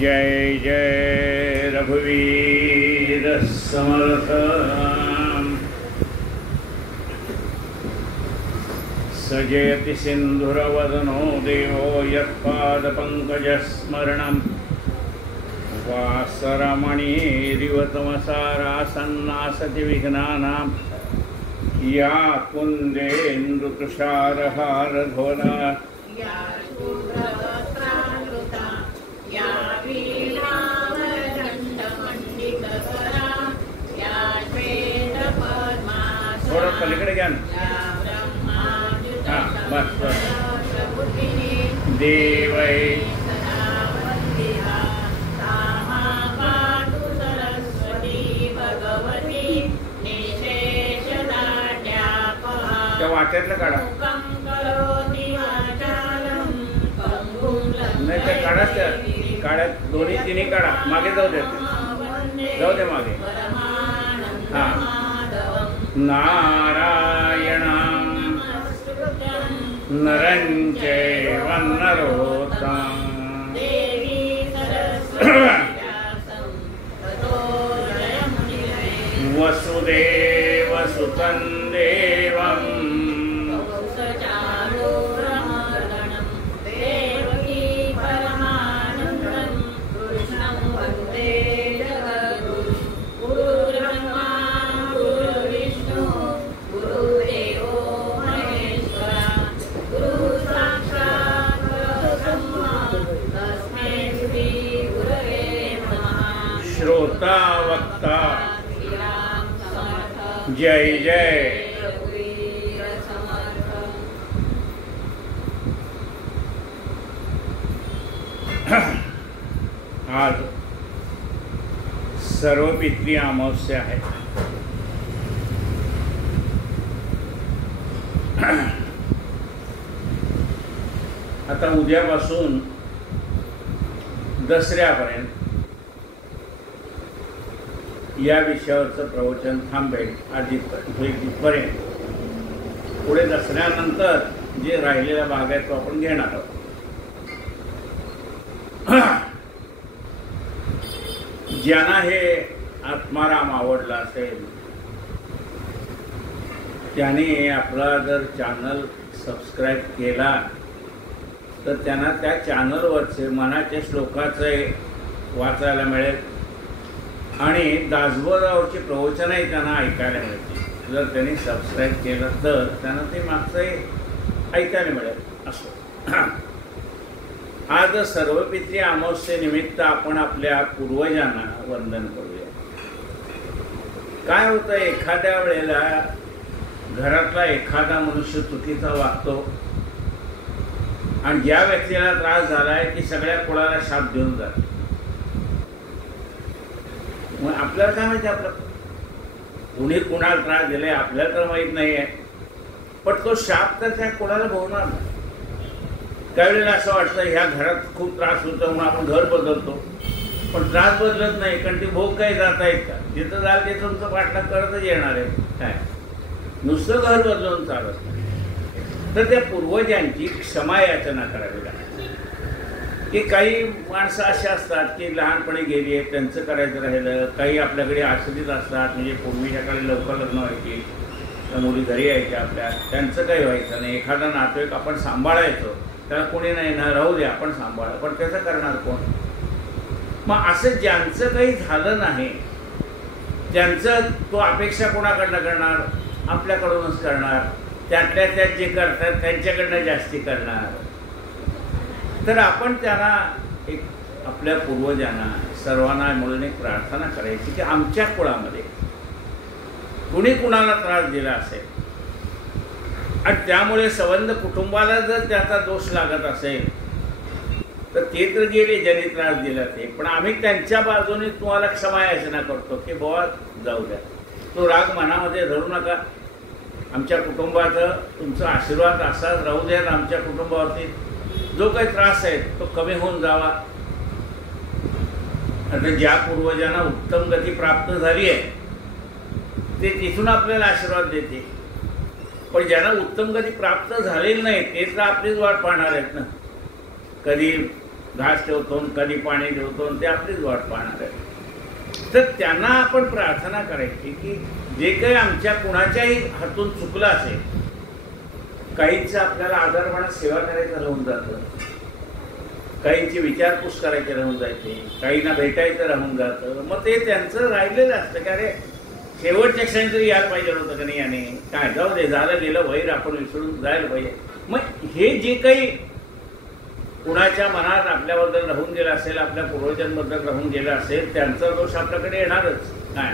जय जय रघुवीर समर्थ। सजयति सिंधुरवदनो देवो यत्पादपङ्कजस्मरणं वासरमणिरिव तमसारासन्नासति विघ्नानां या कुन्देन्दुतुषारहारधवला थोडं पलीकडे घ्या ना। हां बस बस। देवै त्या वाट्यातलं काढा नाही त्या काढा त्या काढ्यात दोन्ही तिन्ही काढा मागे जाऊ दे मागे। हां नारायणं नरं चैव नरोत्तमं वसुदेवसुतं देवं श्रोता वक्ता जय जय। आज सर्वपित्री अमावस्या आहे। आता उद्यापासून दसऱ्यापर्यंत या विषयावरचं प्रवचन थांबेल आधीपर्यंत। पुढे दसऱ्यानंतर जे राहिलेला भाग आहे तो आपण घेणार आहोत। ज्यांना हे आत्माराम आवडला असेल त्याने आपला जर चॅनल सबस्क्राईब केला तर त्यांना त्या चॅनलवरचे मनाच्या श्लोकाचे वाचायला मिळेल आणि दासबोधावरची प्रवचनही त्यांना ऐकायला मिळतील। जर त्यांनी सबस्क्राईब केलं तर त्यांना ते मागचंही ऐकायला मिळेल असं। आज सर्वपित्री अमावस्येनिमित्त आपण आपल्या पूर्वजांना वंदन करूया। काय होतं, एखाद्या वेळेला घरातला एखादा मनुष्य चुकीचा वागतो आणि ज्या व्यक्तीला त्रास झालाय ती सगळ्या कुळाला शाप देऊन जाते। मग आपल्याला काय माहिती आपलं कुणी कुणाला त्रास दिलाय आपल्याला तर माहीत नाही आहे, पण तो शाप तर त्या कुणाला भोगणार नाही। त्यावेळेला असं वाटतं ह्या घरात खूप त्रास होतो म्हणून आपण घर बदलतो, पण त्रास बदलत नाही कारण ती भोग काही जात आहेत का? जिथं जाल ते तुमचं पाठलाग करतच येणार आहे। काय नुसतं घर बदलून चालत नाही। तर त्या पूर्वजांची क्षमा याचना करावी लागते की काही माणसं अशी असतात की लहानपणी गेली आहेत त्यांचं करायचं राहिलं, काही आपल्याकडे आश्रित असतात म्हणजे पूर्वीच्या काळी लवकर लग्न व्हायची तर मुली घरी यायच्या आपल्या, त्यांचं काही व्हायचं नाही। एखादा नातेवाईक आपण सांभाळायचो त्याला कोणी नाही ना राहू दे आपण सांभाळ, पण त्याचं करणार कोण? मग असं ज्यांचं काही झालं नाही त्यांचं तो अपेक्षा कोणाकडनं करणार? आपल्याकडूनच करणार। त्यातल्या त्यात जे करतात त्यांच्याकडनं जास्ती करणार। तर आपण त्यांना एक आपल्या पूर्वजांना सर्वांना मिळून एक प्रार्थना करायची की आमच्या कुळामध्ये कुणी कुणाला त्रास दिला असेल आणि त्यामुळे संबंध कुटुंबाला जर त्याचा दोष लागत असेल तर ते तर गेले ज्यांनी त्रास दिला ते, पण आम्ही त्यांच्या बाजूने तुम्हाला क्षमा याचना करतो की बाबा जाऊ द्या, तो राग मनामध्ये धरू नका। आमच्या कुटुंबाचं तुमचा आशीर्वाद असाच राहू द्या, आमच्या कुटुंबावरती जो काही त्रास आहे तो कमी होऊन जावा। आता ज्या पूर्वजांना उत्तम गती प्राप्त झाली आहे ते तिथून आपल्याला आशीर्वाद देते पण ज्यांना उत्तम गती प्राप्त झालेली नाही ते तर आपलीच वाट पाहणार आहेत ना. कधी घास ठेवतो, कधी पाणी ठेवतो, ते आपलीच वाट पाहणार आहेत. तर त्यांना आपण प्रार्थना करायची की जे काही आमच्या कुणाच्याही हातून चुकलं असेल, काहींचं आपल्याला आधारपणा सेवा करायचं राहून जातं, काहींची विचारपूस करायची राहून जायची, काहींना भेटायचं राहून जातं. मग ते त्यांचं राहिलेलं असतं की अरे शेवटच्या क्षणी तरी यायला पाहिजे होतं का नाही, याने काय जाऊ दे, झालं गेलं वैर, आपण विसरून जायला पाहिजे. मग हे जे काही कुणाच्या मनात आपल्याबद्दल राहून गेलं असेल, आपल्या पूर्वजांबद्दल राहून गेलं असेल, त्यांचा दोष आपल्याकडे येणारच. काय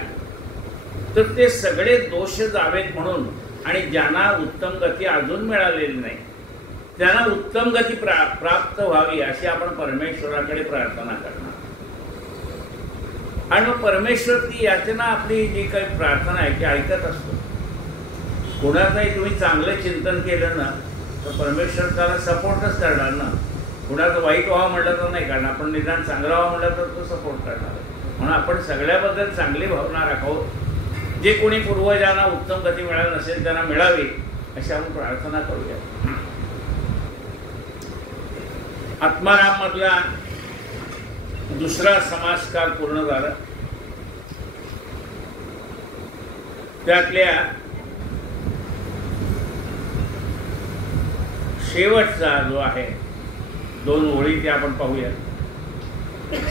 तर ते सगळे दोष जावेत म्हणून, आणि ज्यांना उत्तम गती अजून मिळालेली नाही त्यांना उत्तम गती प्राप्त व्हावी अशी आपण परमेश्वराकडे प्रार्थना करणार. आणि मग परमेश्वर ती याचना आपली जी काही प्रार्थना आहे ती ऐकत असतो. कुणाचंही तुम्ही चांगलं चिंतन केलं ना तर परमेश्वर त्याला सपोर्टच करणार ना. कुणाचं वाईट व्हावं म्हटलं तर नाही करणार, पण निदान चांगलं व्हावं म्हटलं तर तो सपोर्ट करणार. म्हणून आपण सगळ्याबद्दल चांगली भावना राखावं. जे कोणी पूर्वजांना उत्तम गती मिळाली नसेल त्यांना मिळावी अशी आपण प्रार्थना करूया. आत्माराम मधला दुसरा समाजकाल पूर्ण झाला. त्यातल्या शेवटचा जो आहे 2 ओळी ते आपण पाहूया.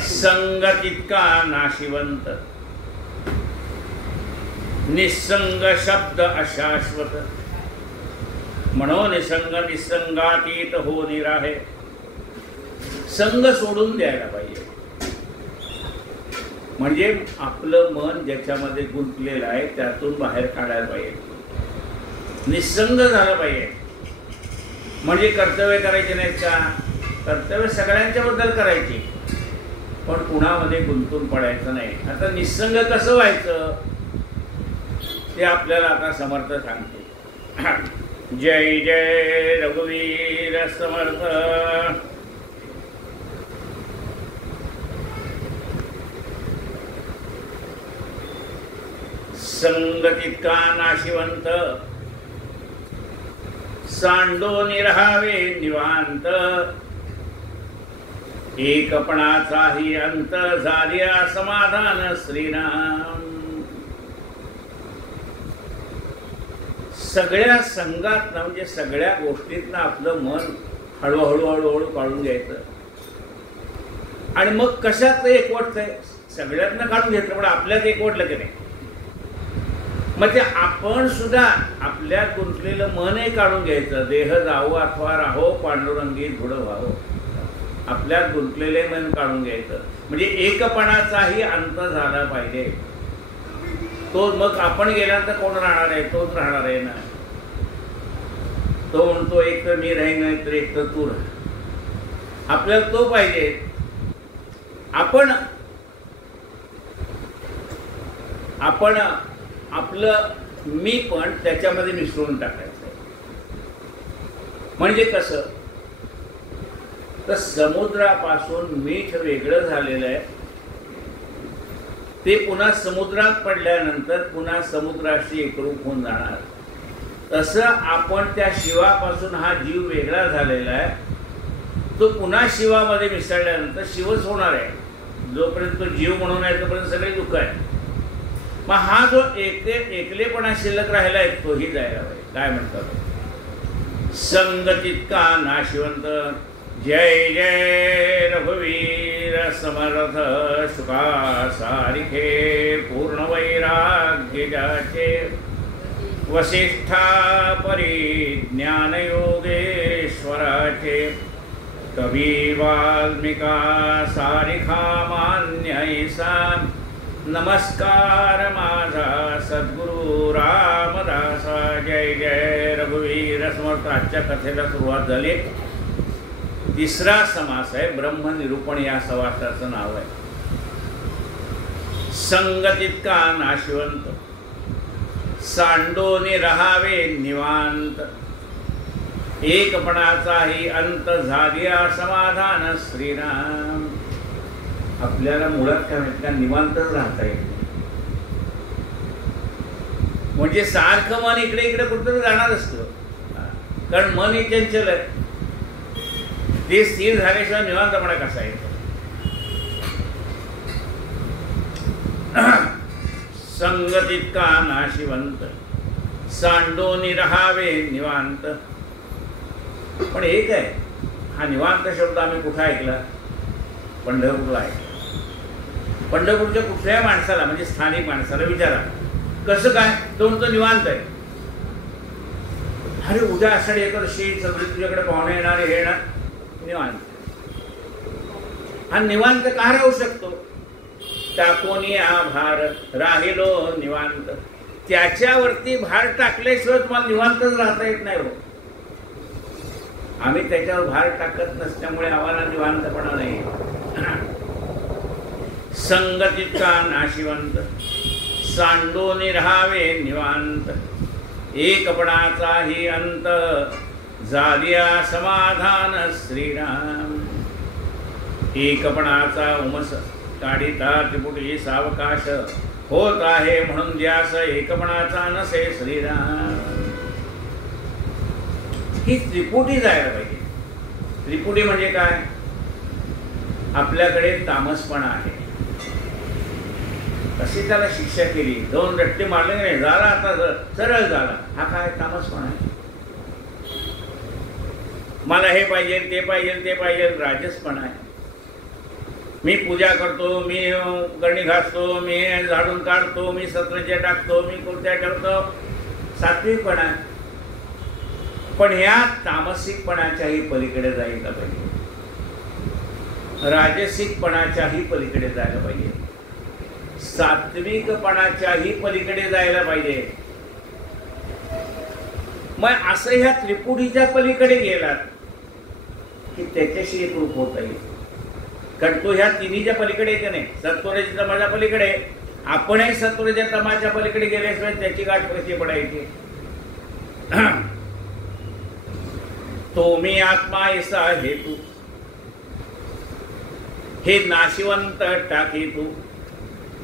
संग तितका नाशिवंत, निसंग शब्द अशाश्वत, म्हणून निसंग निसंगातीत हो निराहे. संग सोडून द्यायला पाहिजे, म्हणजे आपलं मन ज्याच्यामध्ये गुंतलेलं आहे त्यातून बाहेर काढायला पाहिजे. निसंग झालं पाहिजे, म्हणजे कर्तव्य करायचे नाहीत का, कर्तव्य सगळ्यांच्या बद्दल करायची, पण कुणामध्ये गुंतून पडायचं नाही. आता निसंग कसं व्हायचं ते आपल्याला आता समर्थ सांगते. जय जय रघुवीर समर्थ. संग तितका नाशिवंत, सांडोनी राहावे निवांत, एकपणाचाही अंत झाल्या समाधान श्रीराम. सगळ्या संघात म्हणजे सगळ्या गोष्टीतनं आपलं मन हळूहळू हळूहळू काढून घ्यायचं. आणि मग कशात एकवटतंय, सगळ्यातनं काढून घेतलं पण आपल्यात एकवटलं की नाही. मग ते आपण सुद्धा आपल्यात गुंतलेलं मनही काढून घ्यायचं. देह जावो अथवा राहो पांडुरंगी धुड व्हावं, आपल्यात गुंतलेले मन काढून घ्यायचं. म्हणजे एकपणाचाही अंत झाला पाहिजे. तो मग आपण गेल्यानंतर कोण राहणार आहे, तोच राहणार आहे ना. तो म्हणतो एक तर मी राहीन नाही तर एक तर तू राह, आपल्याला तो पाहिजे. आपण आपलं मी पण त्याच्यामध्ये मिसळून टाकायचं. म्हणजे कसं तर समुद्रापासून मीठ वेगळं झालेलं आहे, ते पुन्हा समुद्रात पडल्यानंतर पुन्हा समुद्राशी एकरूप होऊन जाणार. तसं आपण त्या शिवापासून हा जीव वेगळा झालेला आहे, तो पुन्हा शिवामध्ये मिसळल्यानंतर शिवच होणार आहे. जोपर्यंत तो जीव म्हणून आहे तोपर्यंत सगळे दुःख आहे. मग हा जो एकलेपणा शिल्लक राहिला आहे तोही जायला पाहिजे. काय म्हणतात, संग तितका नाशिवंत. जय जय रघुवीर समर्थ. शुका सारिखे पूर्ण वैराग्य जाचे, वसिष्ठा परिज्ञान योगेश्वराचे, कवी वाल्मिका सारिखा मान्यैसा. नमस्कार माझा सद्गुरु रामदासा. जय जय रघुवीर समर्थ. आजच्या कथेला सुरुवात झाली. तिसरा समास आहे ब्रह्मनिरूपण, या समासाचं नाव आहे. संग तितका नाशिवंत, सांडोनी राहावे निवांत, एकपणाचाही अंत झाल्या समाधान श्रीराम. आपल्याला मुळात काय माहिती का, निवांतच राहता येईल. म्हणजे सारखं मन इकडे इकडे कुठेतरी जाणार असतं, कारण मन हे चंचल आहे. ते स्थिर झाल्याशिवाय निवांतपणा कसा येतो. संगतितका नाशिवंत सांडोनी रहावे निवांत. पण एक आहे, हा निवांत शब्द आम्ही कुठे ऐकला? पंढरपूरला ऐकला. पंढरपूरच्या कुठल्याही माणसाला म्हणजे स्थानिक माणसाला विचारा कसं काय, तो म्हणतो निवांत आहे. अरे उद्या आषाढी एकादशी सगळे तुझ्याकडे पाहुणे येणार, हे येणार, निवांत. हा निवांत का राहू शकतो? टाकोनी भार राहिलो निवांत. त्याच्यावरती भार टाकल्याशिवाय तुम्हाला निवांतच राहता येत नाही हो. आम्ही त्याच्यावर भार टाकत नसल्यामुळे आम्हाला निवांतपणा नाही. संगतितका नाशिवंत सांडोनी रहावे निवांत. एकपणाचाही अंत झालिया समाधान श्रीराम. एकपणाचा उमस काढिता त्रिपुटी सावकाश होत आहे म्हणून द्यास एकपणाचा नसे श्रीराम. ही त्रिपुटी जायला पाहिजे. त्रिपुटी म्हणजे काय? आपल्याकडे तामसपणा आहे, अशी त्याला शिक्षा केली, 2 रट्टे मारले नाही, झाला आता सरळ झाला. हा काय तामसपणा आहे? मला हे पाहिजे, ते पाहिजे, ते पाहिजे, राजसपणा आहे. मी पूजा करतो, मी गरणी घासतो, मी झाडून काढतो, मी सत्रच्या टाकतो, मी कुर्त्या करतो, सात्विकपणा आहे. पण ह्या तामसिकपणाच्याही पलीकडे जायला पाहिजे, राजसिकपणाच्याही पलीकडे जायला पाहिजे, सात्विकपणाच्याही पलीकडे जायला पाहिजे. मग असं ह्या त्रिपुटीच्या पलीकडे गेलात की त्याच्याशी एक रूप होता येईल. कारण तो ह्या तिन्हीच्या पलीकडे येते नाही. सत्वरच्या तमाच्या पलीकडे, आपणही सत्वरच्या तमाच्या पलीकडे गेल्याशिवाय त्याची गाठ कशी पडायची? तो मी आत्मा ऐसा हेतू हे नाशिवंत टाकी तू.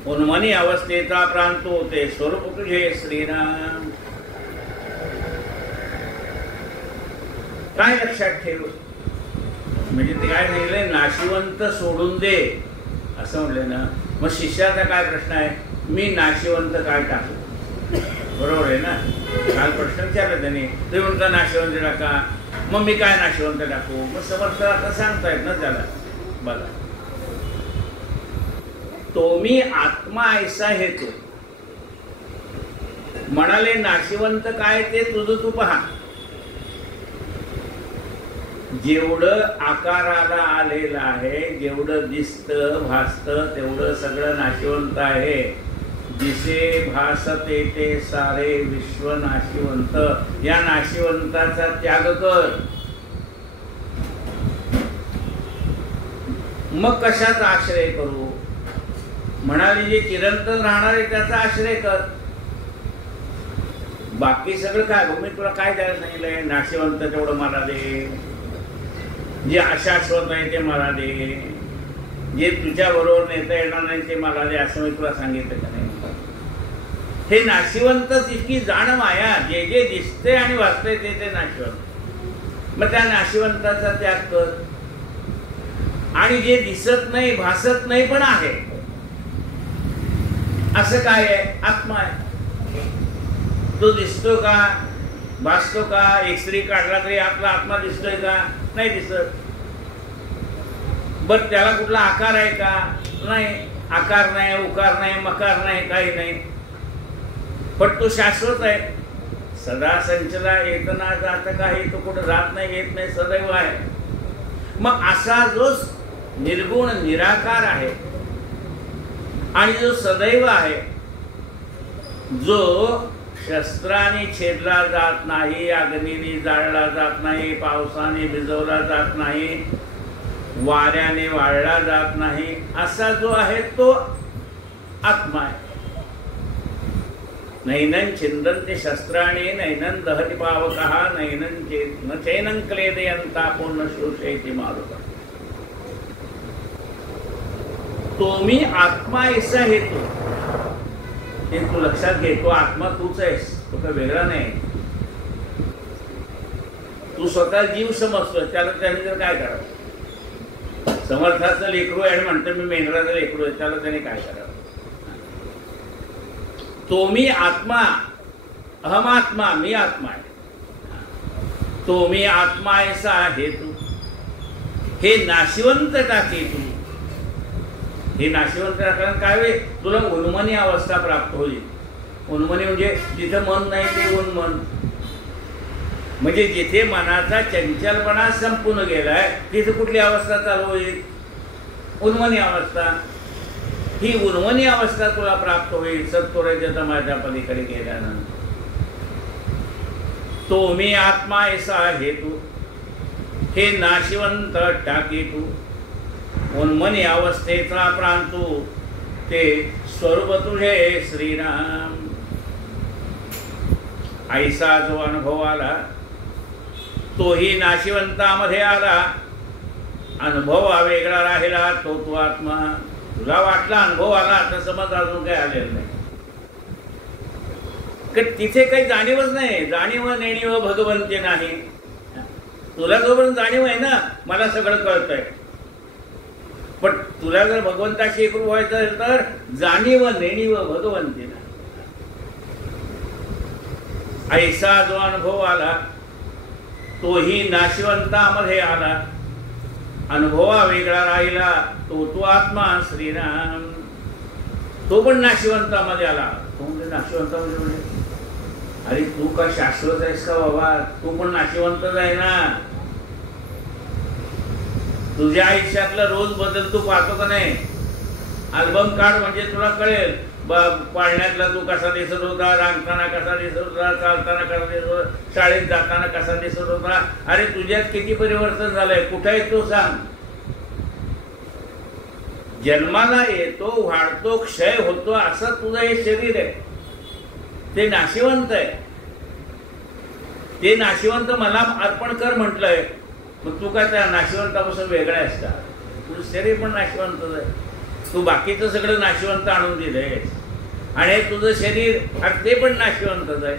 उन्मनी अवस्थेचा प्रांत होते स्वरूप तुझे श्रीराम. काय लक्षात ठेव? म्हणजे ते काय सांगितलंय? नाशिवंत सोडून दे असं म्हटलं ना. मग शिष्याचा काय प्रश्न आहे? मी नाशिवंत काय टाकू? बरोबर आहे ना. काल प्रश्न विचारला त्याने, ते म्हणता नाशिवंत टाका. मग मी काय नाशिवंत टाकू? मग समर्थ आता सांगतायत ना त्याला, बघा तो मी आत्मा ऐसा हेतू म्हणाले. नाशिवंत काय ते तुझं तू पहा. जेवढं आकाराला आलेलं आहे, जेवढं दिसतं भासतं तेवढं सगळं नाशिवंत आहे. दिसे भासते ते सारे विश्व नाशिवंत. या नाशिवंताचा त्याग कर. मग कशाचा आश्रय करू? म्हणाले जे चिरंतन राहणार आहे त्याचा आश्रय कर. बाकी सगळं काय? मी तुला काय द्यायला सांगितलंय? नाशिवंत तेवढं मला दे, जे अशाश्वत आहे ते मला दे, जे तुझ्या बरोबर नेता येणार नाही ते मला दे, असं मी तुला सांगितलं का नाही? हे नाशिवंतच इतकी जाण माया. जे जे दिसते आणि वाचते ते ते नाशिवंत. मग त्या नाशिवंताचा त्याग कर. आणि जे दिसत नाही भासत नाही पण आहे असं काय आहे? आत्मा आहे. तो दिसतो का? भासतो का? एक्सरे काढला तरी आपला आत्मा दिसतोय का? नाही दिसत. बर त्याला कुठला आकार आहे का? नाही. आकार नाही, उकार नाही, मकार नाही, काही नाही. पण तो शाश्वत आहे. सदा संचला येतना जात काही, तो कुठं जात नाही येत नाही, सदैव आहे. मग असा जो निर्गुण निराकार आहे आणि जो सदैव आहे, जो शस्त्राने छेदला जात नाही, अग्नीने जाळला जात नाही, पावसाने भिजवला जात नाही, वाऱ्याने वाळला जात नाही, असा जो आहे तो आत्मा आहे. नैनं छिंदन्ति शस्त्राणि नैनं दहति पावकः नैनं न चैनं क्लेदयन्ता पूर्ण शोषयति मारुतः. तो मी आत्मा ऐसा हेतू ते तू लक्षात घे. तो आत्मा तूच आहेस, तो काही वेगळा नाही. तू स्वतः जीव समजतोय, त्याला त्याने तर काय करावं? समर्थाचं लेकरू आहे आणि म्हणतो मी मेंढराचं लेकरू आहे, त्याला त्याने काय करावं? तो मी आत्मा, अहम आत्मा, मी आत्मा आहे. तो मी आत्मा ऐसा आहे तू, हे नाशिवंत टाके तू. हे नाशिवंत टाकल्यानं काय होईल? तुला उन्मनी अवस्था प्राप्त होईल. उन्मनी म्हणजे जिथं मन नाही ते उन्मन, म्हणजे जिथे मनाचा चंचलपणा संपून गेलाय तिथे कुठली अवस्था चालू होईल? उन्मनी अवस्था. ही उन्मनी अवस्था तुला प्राप्त होईल सत्वरजत माझ्या पलीकडे गेल्यानंतर. तो मी आत्मा ऐसा आहे तू, हे नाशिवंत टाके तू. उन्मनी अवस्थेचा प्रांतू ते स्वरूप तुझे श्रीराम. ऐसा जो अनुभव आला तोही नाशिवंतामध्ये आला. अनुभव हा वेगळा राहिला, तो तू आत्मा. तुला वाटला अनुभव आला, आता समज अजून काही आलेलं नाही. तिथे काही जाणीवच नाही. जाणीव नेणीव भगवंती नाही. तुला जोपर्यंत जाणीव आहे ना, मला सगळं कळतंय. पण तुला जर भगवंताशी एकरूप व्हायचं असेल तर जाणीव नेणीव भगवंती नाही. ऐसा जो अनुभव आला तोही नाशिवंतामध्ये आला. अनुभवा वेगळा राहिला, तो तू आत्मा श्रीराम. तो पण नाशिवंतामध्ये आला. तो म्हणजे नाशिवंतामध्ये म्हणजे अरे तू का शाश्वत आहेस का बाबा? तू पण नाशिवंतच आहे ना. तुझ्या आयुष्यातला रोज बदल तू पाहतो का नाही? अल्बम काढ म्हणजे तुला कळेल. पाळण्यातला तू कसा दिसत होता, रांगताना कसा दिसत होता, चालताना कसा दिसत होता, शाळेत जाताना कसा दिसत होता. अरे तुझ्यात किती परिवर्तन झालंय, कुठे आहे तो सांग. जन्माला येतो, वाढतो, क्षय होतो, असं तुझं हे शरीर आहे. ते नाशिवंत आहे. ते नाशिवंत मला अर्पण कर म्हटलंय. मग तू काय त्या नाशिवंतापासून वेगळा आहेस का? तुझं शरीर पण नाशिवंतच आहे. तू बाकीचं सगळं नाशिवंत आणून दिलंयस आणि तुझं शरीर ते पण नाशिवंतच आहे.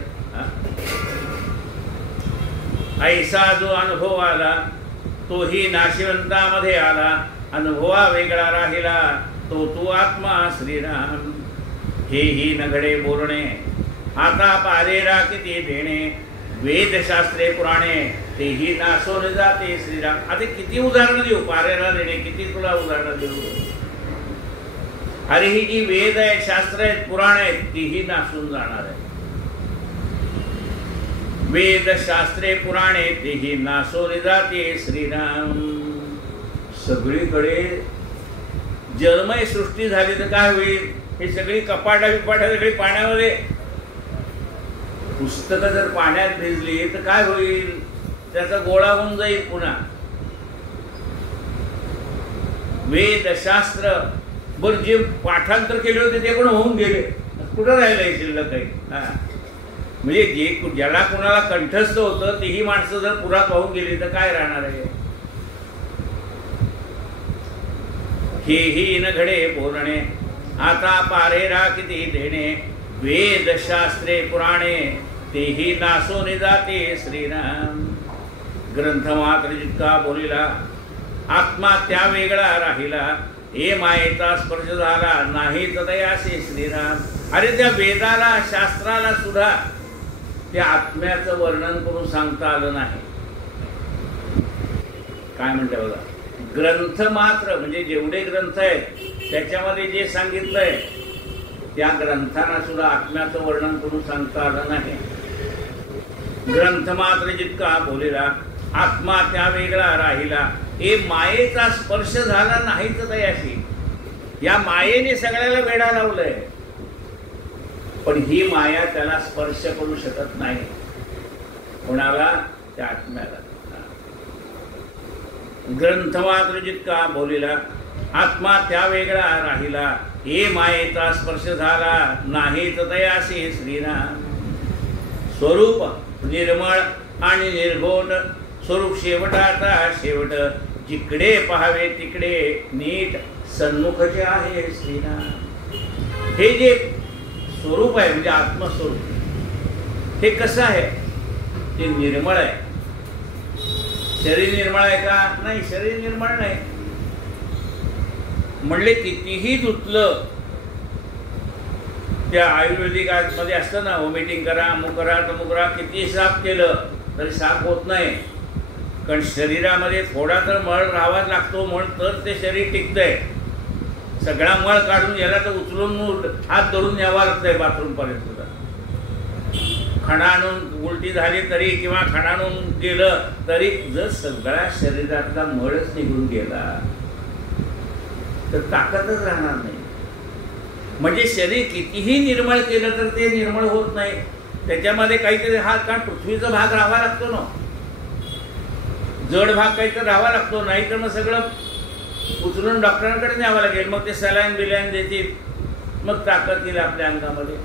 ऐसा जो अनुभव आला तोही नाशिवंतामध्ये आला. अनुभवा वेगळा राहिला, तो तू आत्मा श्रीराम. हेही नघडे बोलणे आता पारेरा किती देणे. वेदशास्त्रे पुराणे तेही नासोन जाते श्रीराम. आता किती उदाहरणं देऊ? पारेरा देणे किती तुला उदाहरणं देऊ? अरे ही जी वेद आहे, शास्त्र आहेत, पुराण आहेत, तीही नासून जाणार आहे. वेद शास्त्रे पुराणे तेही नासोन जाते श्रीराम. सगळीकडे जलमय सृष्टी झाली तर काय होईल? हे सगळी कपाटा बिपाटा सगळी पाण्यामध्ये. पुस्तकं जर पाण्यात भिजली तर काय होईल? त्याचा गोळा होऊन जाईल पुन्हा. वेद शास्त्र बरं जे पाठांतर केले होते ते पण होऊन गेले, कुठं राहिलं शिल्लक काही? म्हणजे जे ज्याला कुणाला कंठस्थ होतं तेही माणसं जर पुरात वाहून गेली तर काय राहणार आहे? हेही नघडे बोलणे आता पारेरा किती देणे. वेद शास्त्रे पुराणे तेही नासोने जाते श्रीराम. ग्रंथ मात्र जितका बोलिला आत्मा त्या वेगळा राहिला. हे मायेचा स्पर्श झाला नाही तदयासे श्रीराम. अरे त्या वेदाला शास्त्राला सुद्धा त्या आत्म्याचं वर्णन करून सांगता आलं नाही. काय म्हणते बघा, ग्रंथ मात्र म्हणजे जेवढे ग्रंथ आहेत त्याच्यामध्ये जे सांगितलंय त्या ग्रंथांना सुद्धा आत्म्याचं वर्णन करून सांगता आलं नाही. ग्रंथ मात्र जितका बोलिला आत्मा त्या वेगळा राहिला. हे मायेचा स्पर्श झाला नाहीच तयाशी. या मायेने सगळ्याला वेढा लावलंय, पण ही माया त्याला स्पर्श करू शकत नाही. कोणाला? त्या आत्म्याला. ग्रंथ मात्र जितका बोलिला आत्मा त्या वेगळा राहिला. हे मायेचा स्पर्श झाला नाहीच तयाशी श्रीराम. स्वरूप निर्मळ आणि निर्घोट, स्वरूप शेवटाचा शेवट. जिकडे पाहावे तिकडे नीट सन्मुख जे आहे श्रीराम. हे जे स्वरूप आहे म्हणजे आत्मस्वरूप हे कसं आहे? ते निर्मळ आहे. शरीर निर्मळ आहे का? नाही, शरीर निर्मळ नाही. म्हणले कितीही धुतलं, त्या आयुर्वेदिक मध्ये असतं ना, वॉमिटिंग करा, अमुक करा, तमुक करा, किती साफ केलं तरी साफ होत नाही. कारण शरीरामध्ये थोडा तर मळ राहावाच लागतो, म्हणून तर ते शरीर टिकतंय. सगळा मळ काढून याला तर उचलून हात धरून न्यावा लागतंय बाथरूम पर्यंत. खणाणून उलटी झाली तरी किंवा खणाणून गेलं तरी जर सगळ्या शरीरातला मळच निघून गेला तर ताकदच राहणार नाही. म्हणजे शरीर कितीही निर्मळ केलं तर ते निर्मळ होत नाही. त्याच्यामध्ये काहीतरी हा का पृथ्वीचा भाग राहावा लागतो ना, जड भाग काहीतरी राहावा लागतो. नाही तर मग सगळं उचलून डॉक्टरांकडे न्यावं लागेल. मग ते सलाईन बिलाईन देतील, मग ताकद येईल आपल्या अंगामध्ये.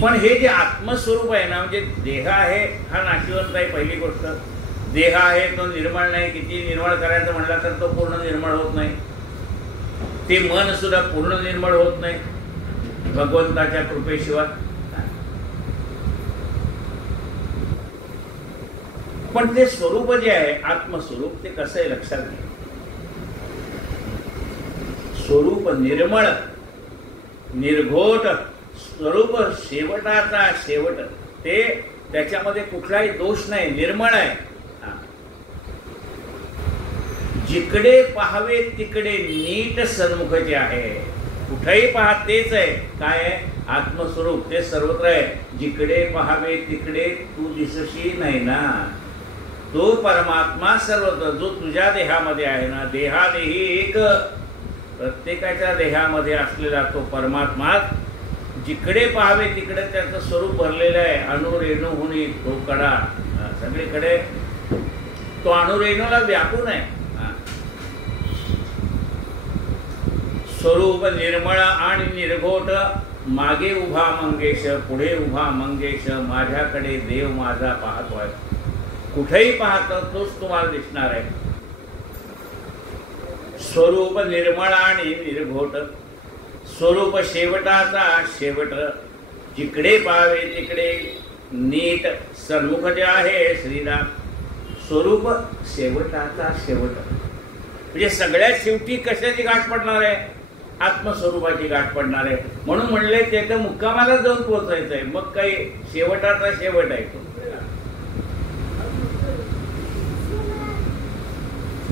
पण हे जे आत्मस्वरूप आहे ना, म्हणजे देह आहे हा नाशिवंत आहे. पहिली गोष्ट, देह आहे तो निर्मळ नाही. किती निर्मळ करायचं म्हणला तर तो पूर्ण निर्मळ होत नाही. ते मन सुद्धा पूर्ण निर्मळ होत नाही भगवंताच्या कृपेशिवाय. पण ते स्वरूप जे आहे आत्मस्वरूप, ते कसं आहे लक्षात घ्या. स्वरूप निर्मळ, निर्घोट स्वरूप, शेवटाचा शेवट, ते त्याच्यामध्ये कुठलाही दोष नाही, निर्मळ आहे. जिकडे पाहावे तिकडे नीट सन्मुख जे आहे, कुठेही पहा तेच आहे. काय आहे? आत्मस्वरूप, ते सर्वत्र आहे. जिकडे पाहावे तिकडे तू दिसशी नाही ना, तो परमात्मा सर्वत्र जो तुझ्या देहामध्ये आहे ना, देहादेही एक, प्रत्येकाच्या देहामध्ये असलेला तो परमात्मा जिकडे पाहावे तिकडे त्याचं स्वरूप भरलेलं आहे. अणुरेणू हुनी तो कडा, सगळीकडे तो अणुरेणूला व्यापून आहे. स्वरूप निर्मळ आणि निर्घोट, मागे उभा मंगेश, पुढे उभा मंगेश, माझ्याकडे देव माझा पाहतोय. कुठेही पाहतो तोच तुम्हाला दिसणार आहे. स्वरूप निर्मळ आणि निर्घोट, स्वरूप शेवटाचा शेवट, जिकडे पाहावे तिकडे नीट सन्मुख जे आहे श्रीराम. स्वरूप शेवटाचा शेवट म्हणजे सगळ्यात शेवटी कशाची गाठ पडणार आहे? आत्मस्वरूपाची गाठ पडणार आहे. म्हणून म्हणले त्याच्या मुक्कामाला जाऊन पोहोचायचं आहे. मग काही शेवटाचा शेवट आहे तो.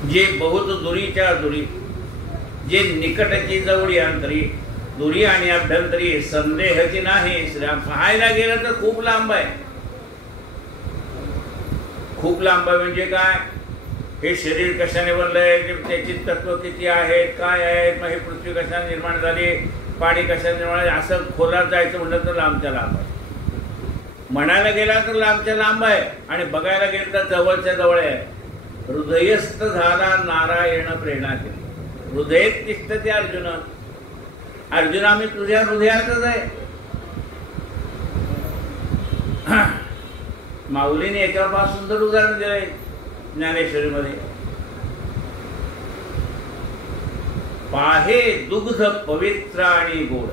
जे बहुत दुरीच्या दुरी, जे निकटची जवळी अंतरी, दुरी आणि अभ्यंतरी संदेहची नाही. श्रीराम पाहायला गेलं तर खूप लांब आहे. खूप लांब आहे म्हणजे काय? हे शरीर कशाने बनलंय, त्याची तत्व किती आहेत, काय आहेत, मग हे पृथ्वी कशाने निर्माण झाली, पाणी कशाने निर्माण झाले, असं खोलात जायचं म्हटलं तर लांबच्या लांब आहे. म्हणायला गेला तर लांबच्या लांब आहे आणि बघायला गेलं तर जवळच्या जवळ आहे. हृदयस्थ झाला नारायण प्रेरणा केली. हृदयेत तिष्ठते अर्जुन. अर्जुना मी तुझ्या हृदयातच आहे. माऊलीने याच्यावर फार सुंदर उदाहरण दिलंय ज्ञानेश्वरीमध्ये. पाहे दुग्ध पवित्र आणि गोड.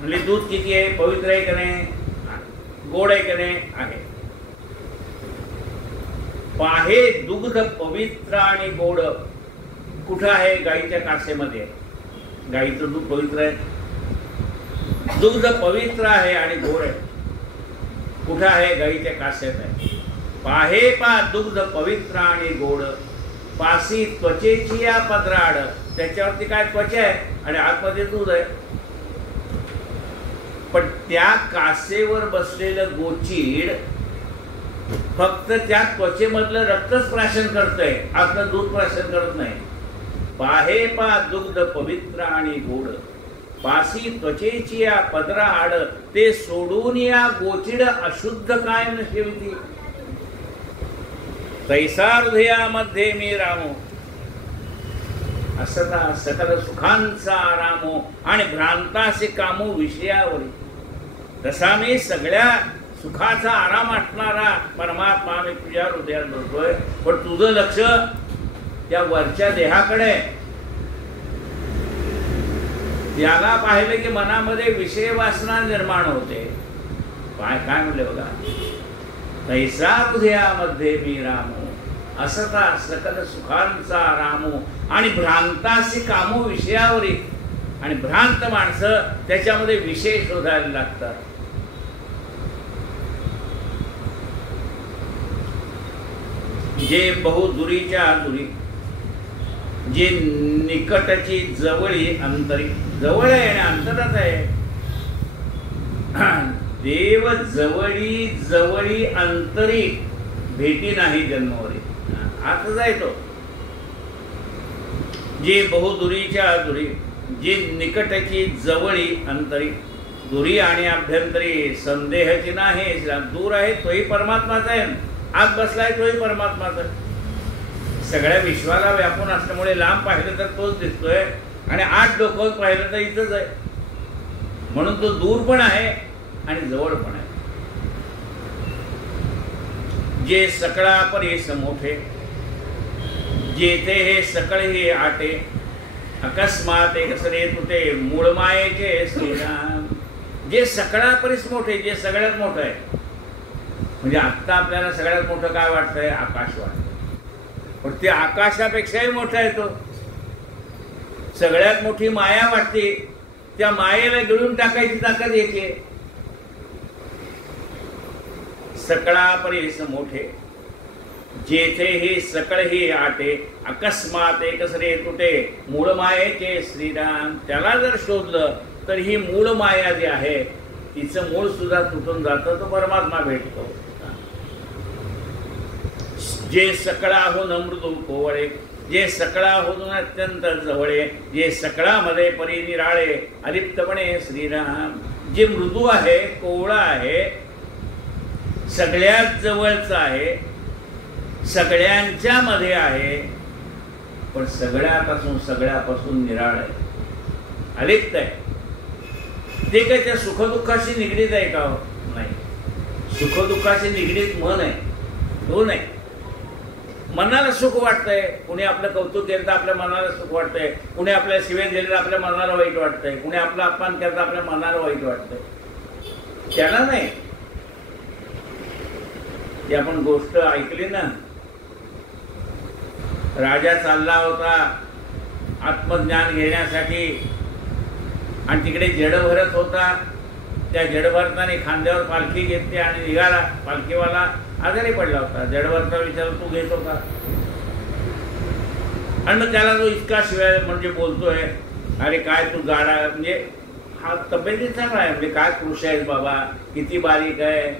म्हणजे दूध किती आहे? पवित्र आहे का नाही? गोड आहे का नाही? आहे. पाहे दुग्ध पवित्र आणि गोड कुठं आहे? गाईच्या कासेमध्ये. गाईचं दूध पवित्र आहे, दुग्ध पवित्र आहे आणि गोड आहे. कुठं आहे? गाईच्या कासेत आहे. पाहे पा दुग्ध पवित्र आणि गोड, पासी त्वचेची या पदराड. त्याच्यावरती काय? त्वचा आहे आणि आतमध्ये दूध आहे. पण त्या कासेवर बसलेलं गोचीड फक्त त्या त्वचेमधलं रक्तच प्राशन करतंय, आतलं दूध प्राशन करत नाही. पाहे पा दुग्ध पवित्र आणि गोड, पासी त्वचेची या पदरा आड, ते सोडून या गोचिड अशुद्ध काय न ठेवती. तैसा हृदयामध्ये मी रामो, असता सकल सुखांचा आरामो, आणि भ्रांतासे कामो विषयावरी. तसा मी सगळ्या सुखाचा आराम असणारा परमात्मा मी तुझ्या हृदयात बसतोय. पण तुझं लक्ष त्या वरच्या देहाकडे. याला पाहिलं की मनामध्ये विषय वासना निर्माण होते. काय म्हणले बघा, तैसा तुझ्यामध्ये मी रामू, असता सकल सुखांचा रामू, आणि भ्रांतासी कामू विषयावरी. आणि भ्रांत माणसं त्याच्यामध्ये विषय शोधायला लागतात. जे बहुदुरीच्या दुरी, जे निकटची जवळी अंतरी. जवळ आहे आणि अंतरात आहे. देव जवळी जवळी अंतरी, भेटी नाही जन्मवरी. आता जायतो. जे बहुदुरीच्या दुरी, जे निकटची जवळी अंतरी. दुरी आणि अभ्यंतरी संदेहाची नाही. दूर आहे तोही परमात्माचा आहे, आत बसलाय तोही परमात्माचा आहे. सगळ्या विश्वाला व्यापून असल्यामुळे लांब पाहिलं तर तोच दिसतोय, आणि आत डोकवत पाहिलं तर इथंच आहे. म्हणून तो दूर पण आहे आणि जवळ पण आहे. जे सकळा परीस मोठे, जेथे हे सकळ हे आटे. अकस्मात एकसरे तुटे, मूळ मायेचे श्रीराम. जे सकळा परीस मोठे, जे सगळ्यात मोठं आहे. म्हणजे आत्ता आपल्याला सगळ्यात मोठं काय वाटतंय? आकाश वाटतं. पण ते आकाशापेक्षाही मोठं आहे. तो सगळ्यात मोठी माया वाटते. त्या मायेला गिळून टाकायची ताकद येते. सकळा परीस मोठे, जेथे ही सकळ ही आटे. अकस्मात एकसरे तुटे, मूळ मायेचे श्रीराम. त्याला जर शोधलं तर ही मूळ माया जी आहे तिचं मूळ सुद्धा तुटून जातं, तो परमात्मा भेटतो. जे सकळाहून मृदू कोवळे, जे सकळाहून अत्यंत जवळे. जे सकळामध्ये परिनिराळे, अलिप्तपणे श्रीराम. जे मृदू आहे, कोवळा आहे, सगळ्यात जवळचं आहे, सगळ्यांच्या मध्ये आहे, पण सगळ्यापासून निराळ आहे, अलिप्त आहे. ते काय त्या सुखदुःखाशी निगडीत आहे का? नाही. सुखदुःखाशी निगडीत मन आहे, तो नाही. मनाला सुख वाटतंय, कुणी आपलं कौतुक केलं तर आपल्या मनाला सुख वाटतंय, कुणी आपल्या शिवे दिले तर आपल्या मनाला वाईट वाटतंय, कुणी आपला अपमान केला तर आपल्या मनाला वाईट वाटतंय. त्याला नाही. ती आपण गोष्ट ऐकली ना, राजा चालला होता आत्मज्ञान घेण्यासाठी, आणि तिकडे जड भरत होता. त्या जड भरताने खांद्यावर पालखी घेतली आणि निघाला. पालखीवाला आजारी पडला होता. जड भरता विचार तू घेतो का? आणि मग त्याला तो इतका शिवाय म्हणजे बोलतोय, अरे काय तू गाडा, म्हणजे हा तब्येती चांगला आहे, म्हणजे काय कृष आहेस बाबा, किती बारीक आहे,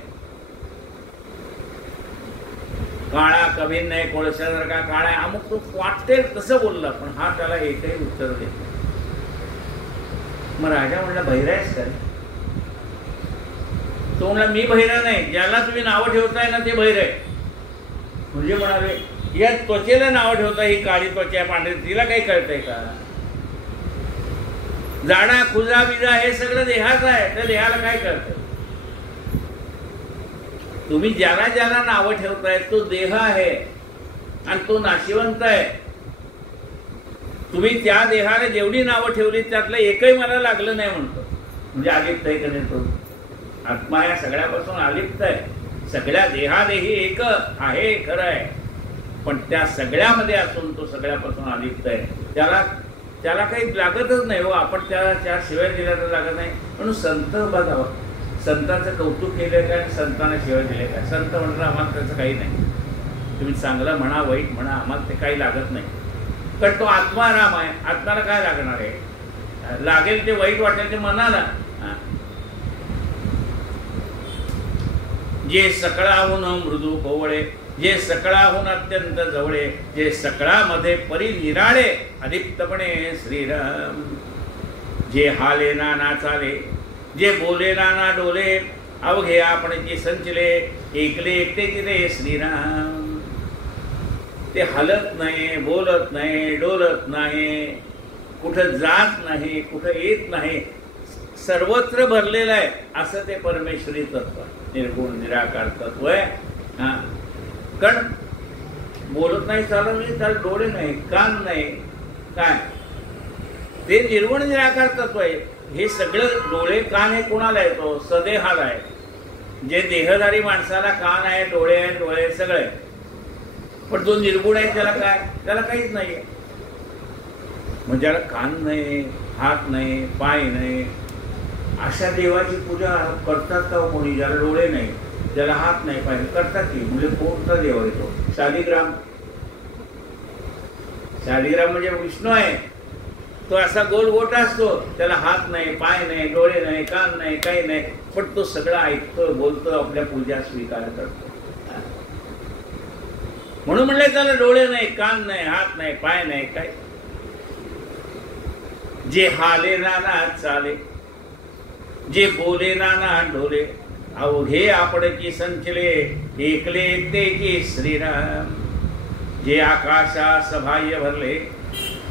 काळा कवीन नाही, कोळशासारखा काळा आहे, अमुक तो वाटते तसं बोलला. पण हा त्याला एकही उत्तर देत नाही. मग राजा म्हणला, बहिरा आहेस का? तो म्हणला, मी बहिरा नाही, ज्याला तुम्ही नावं ठेवताय ना ते बहिर आहे. म्हणजे म्हणाले, या त्वचेला नावं ठेवता, ही काळी त्वचा पांढरी, तिला काही कळतंय का? जाडा खुजा बिजा हे सगळं देहाचं आहे, त्या देहाला काय कळतंय? तुम्ही ज्याला ज्याला नावं ठेवताय तो देह आहे आणि तो नाशिवंत आहे. तुम्ही त्या देहाला जेवढी नावं ठेवली त्यातलं एकही मला लागलं नाही म्हणतो. म्हणजे अलिप्त आहे का नाही? तो आत्मा या सगळ्यापासून अलिप्त आहे. सगळ्या देहादेही एक आहे, खरं आहे, पण त्या सगळ्यामध्ये असून तो सगळ्यापासून अलिप्त आहे. त्याला काही लागतच नाही हो. आपण त्याला त्या शिवाय दिल्या तर लागत नाही. म्हणून संत बघावं, संतांचं कौतुक केलं काय आणि संतांना शिवाय दिले काय? संत म्हणलं आम्हाला त्याचं काही नाही, तुम्ही चांगलं म्हणा वाईट म्हणा, आम्हाला ते काही लागत नाही. कारण तो आत्मा राम आहे. आत्म्याला काय लागणार आहे? लागेल ते वाईट वाटेल ते मनाला. जे सकळाहून मृदू कोवळे, जे सकळाहून अत्यंत जवळे, जे सकळामध्ये परिनिराळे, अलिप्तपणे श्रीराम. जे हाले ना चाले, जे बोले ना डोले, अवघे आपण जे संचले, एकले एकटे तिले श्रीराम. ते हलत नाही, बोलत नाही, डोलत नाही, कुठं जात नाही, कुठं येत नाही, सर्वत्र भरलेलं आहे. असं ते परमेश्वरी तत्व, निर्गुण निराकार तत्व आहे. कारण बोलत नाही, चालत नाही, त्याला डोळे नाही, कान नाही, काय ते निर्गुण निराकार तत्व आहे. हे सगळं डोळे कान हे कोणाला येतो? सदेहाला आहे. जे देहधारी माणसाला कान आहे, डोळे आहे, डोळे सगळे, पण जो निर्गुण आहे त्याला काय? त्याला काहीच नाही. म्हणजे ज्याला कान नाही, हात नाही, पाय नाही, अशा देवाची पूजा करतात का कोणी? ज्याला डोळे नाही, ज्याला हात नाही, पाय करतात की? म्हणजे कोणता देव येतो? शालिग्राम. शालिग्राम म्हणजे विष्णू आहे. तो असा गोल गोटा असतो, त्याला हात नाही, पाय नाही, डोळे नाही, कान नाही, काही नाही, पण तो सगळं ऐकतो, बोलतो, आपल्या पूजा स्वीकार करतो. म्हणून म्हणले त्याला डोळे नाही, कान नाही, हात नाही, पाय नाही, काय. जे हाले नाना चाले, जे बोले नाना ढोले, अवघे आपण की संचले, एकले एकटे की श्रीराम. जे आकाशा सभाय भरले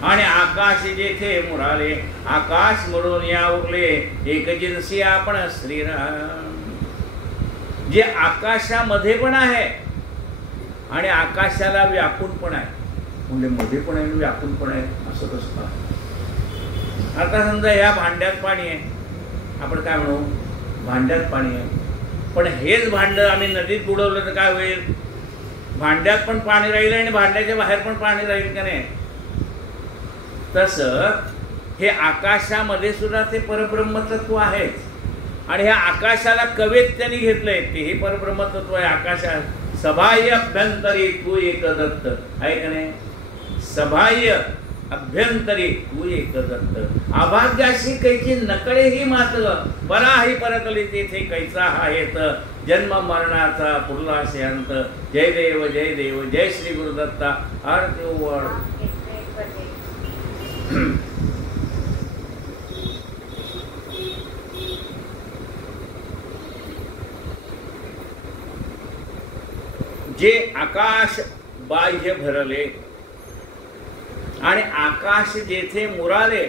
आणि आकाश जेथे मुराले, आकाश म्हणून या उरले, एक जिन्सी आपण श्रीराम. जे आकाशामध्ये पण आहे आणि आकाशाला व्यापून पण आहे. म्हणजे मध्ये पण आहे, व्यापून पण आहे, असं कसं? आता समजा या भांड्यात पाणी आहे, आपण काय म्हणू? भांड्यात पाणी आहे. पण हेच भांड आम्ही नदीत बुडवलं तर काय होईल? भांड्यात पण पाणी राहील आणि भांड्याच्या बाहेर पण पाणी राहील का नाही? तसं हे आकाशामध्ये सुद्धा ते परब्रह्मतत्व आहेच. आणि ह्या आकाशाला कवेत त्यांनी घेतलंय, ते हे परब्रह्मतत्व आहे. आकाशा सबाह्य अभ्यंतरी तू एक दत्त आहे का नाही? सबाह्य अभ्यंतरी तू एक दत्त. अभाग्याशी कैची नकळे ही मात्र, पराही परतली तेथे कैचा हा येत. जन्म मरणाचा पुरलासे अंत. जय देव जय देव, जय श्री गुरुदत्ता. आरती ओवाळ. जे आकाश बाह्य भरले आणि आकाश जेथे मुराले,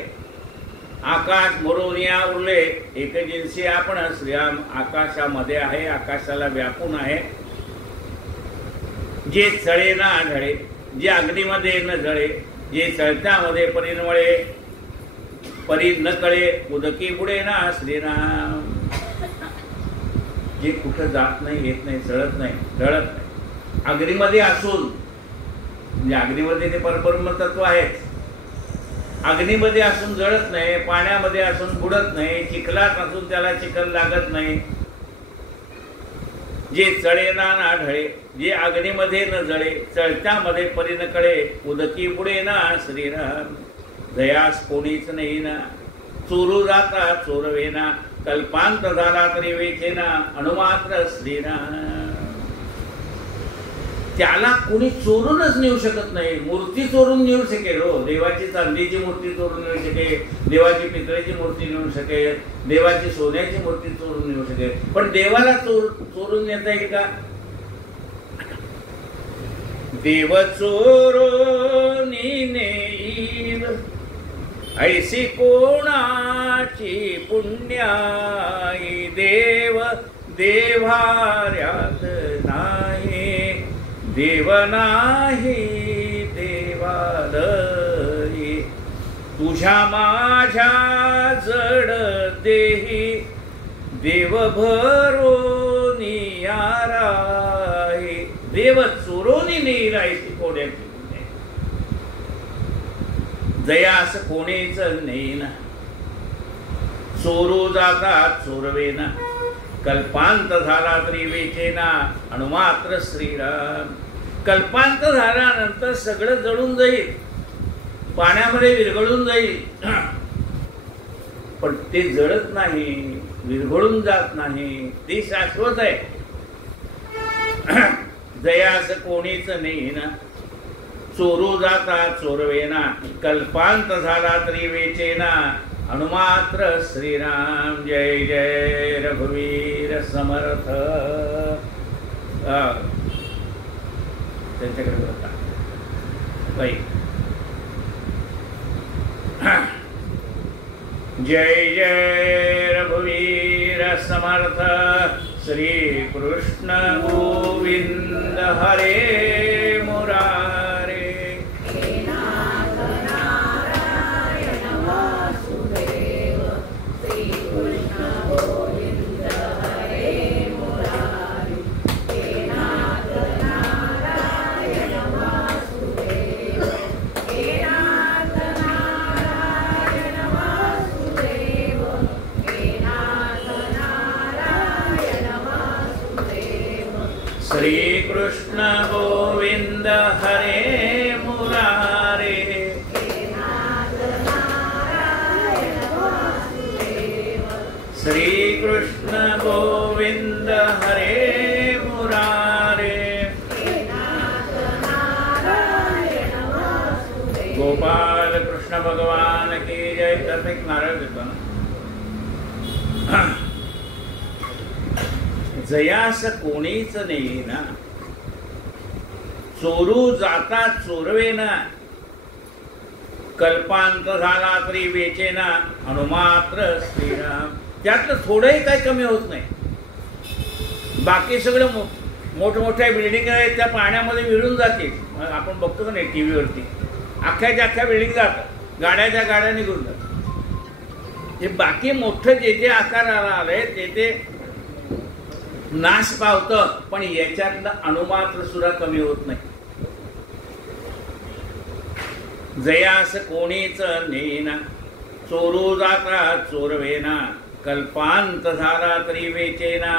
आकाश मुरोनिया उरले, एक जिन्सी आपण श्रीराम. आकाशामध्ये आहे, आकाशाला व्यापून आहे. जे चळे ना ढळे, जे अग्नीमध्ये न जळे, जे चळत्यामध्ये परिणवळे, परी न कळे, उदकी बुडे ना श्रीराम. जे कुठं जात नाही, येत नाही, चढत नाही, ढळत नाही. अग्नीमध्ये असून, म्हणजे अग्नीमध्ये ते परब्रह्मतत्व आहे. अग्नीमध्ये असून जळत नाही, पाण्यामध्ये असून बुडत नाही, चिखलात असून त्याला चिखल लागत नाही. जे चळे ना ढळे, जे अग्नीमध्ये न जळे, चळत्यामध्ये परी न कळे, उदकी बुडे ना श्रीराम. दयास कोणीच नाही ना, चोरू जाता चोरवेना, कल्पांत झाला तरी वेचेना, अणुमात्र श्रीराम. त्याला कोणी चोरूनच नेऊ शकत नाही. मूर्ती चोरून नेऊ शकेल हो, देवाची चांदीची मूर्ती चोरून नेऊ शकेल, देवाची पितळेची मूर्ती नेऊ शकेल, देवाची सोन्याची मूर्ती चोरून नेऊ शकेल, पण देवाला चोरून नेता येईल का? देव चोरून नेईल ऐसी कोणाची पुण्याई. देव देवार्यात नाही, देव नाही देवालयी. तुझ्या माझ्या जड देही, देव भरून याराही. देव चोरून नेईल ऐसी कोण्याची पुण्य, दयास कोणीच नेईन. चोरू जातात चोरवेना, कल्पांत झाला तरी वेचेना, अणुमात्र श्रीराम. कल्पांत झाल्यानंतर सगळं जळून जाईल, पाण्यामध्ये विरघळून जाईल, पण ते जळत नाही, विरघळून जात नाही, ते शाश्वत आहे. दयास कोणीच नाही ना, चोरू जाता चोरवेना, कल्पांत झाला तरी वेचेना, अणुमात्र श्रीराम. जय जय रघुवीर समर्थ. त्यांच्याकडे बघा बाई. जय जय रघुवीर समर्थ. श्री कृष्ण गोविंद हरे मुरारे. श्री कृष्ण गोविंद हरे मुरारे, श्री कृष्ण गोविंद हरे मुरारे, गोपाल कृष्ण भगवान की जय। तर एक नारळ देतो ना, जयास कोणीच नेईना, चोरू जाता चोरवेना, कल्पांत झाला तरी वेचेना, अनुमात्र श्रीराम। त्यातलं थोडंही काही कमी होत नाही। बाकी सगळं मोठमोठ्या बिल्डिंग आहेत त्या पाण्यामध्ये विरून जाते। आपण बघतो का नाही टीव्हीवरती, अख्ख्याच्या अख्ख्या बिल्डिंग जातात, गाड्याच्या गाड्या निघून जातात। हे बाकी मोठं जे जे आकाराला आलंय ते ते नाश पावतं, पण याच्यातलं अणुमात्र सुद्धा कमी होत नाही। जयास कोणीच नेईना, चोरू जाता चोरवेना, कल्पांत झाला तरी वेचेना,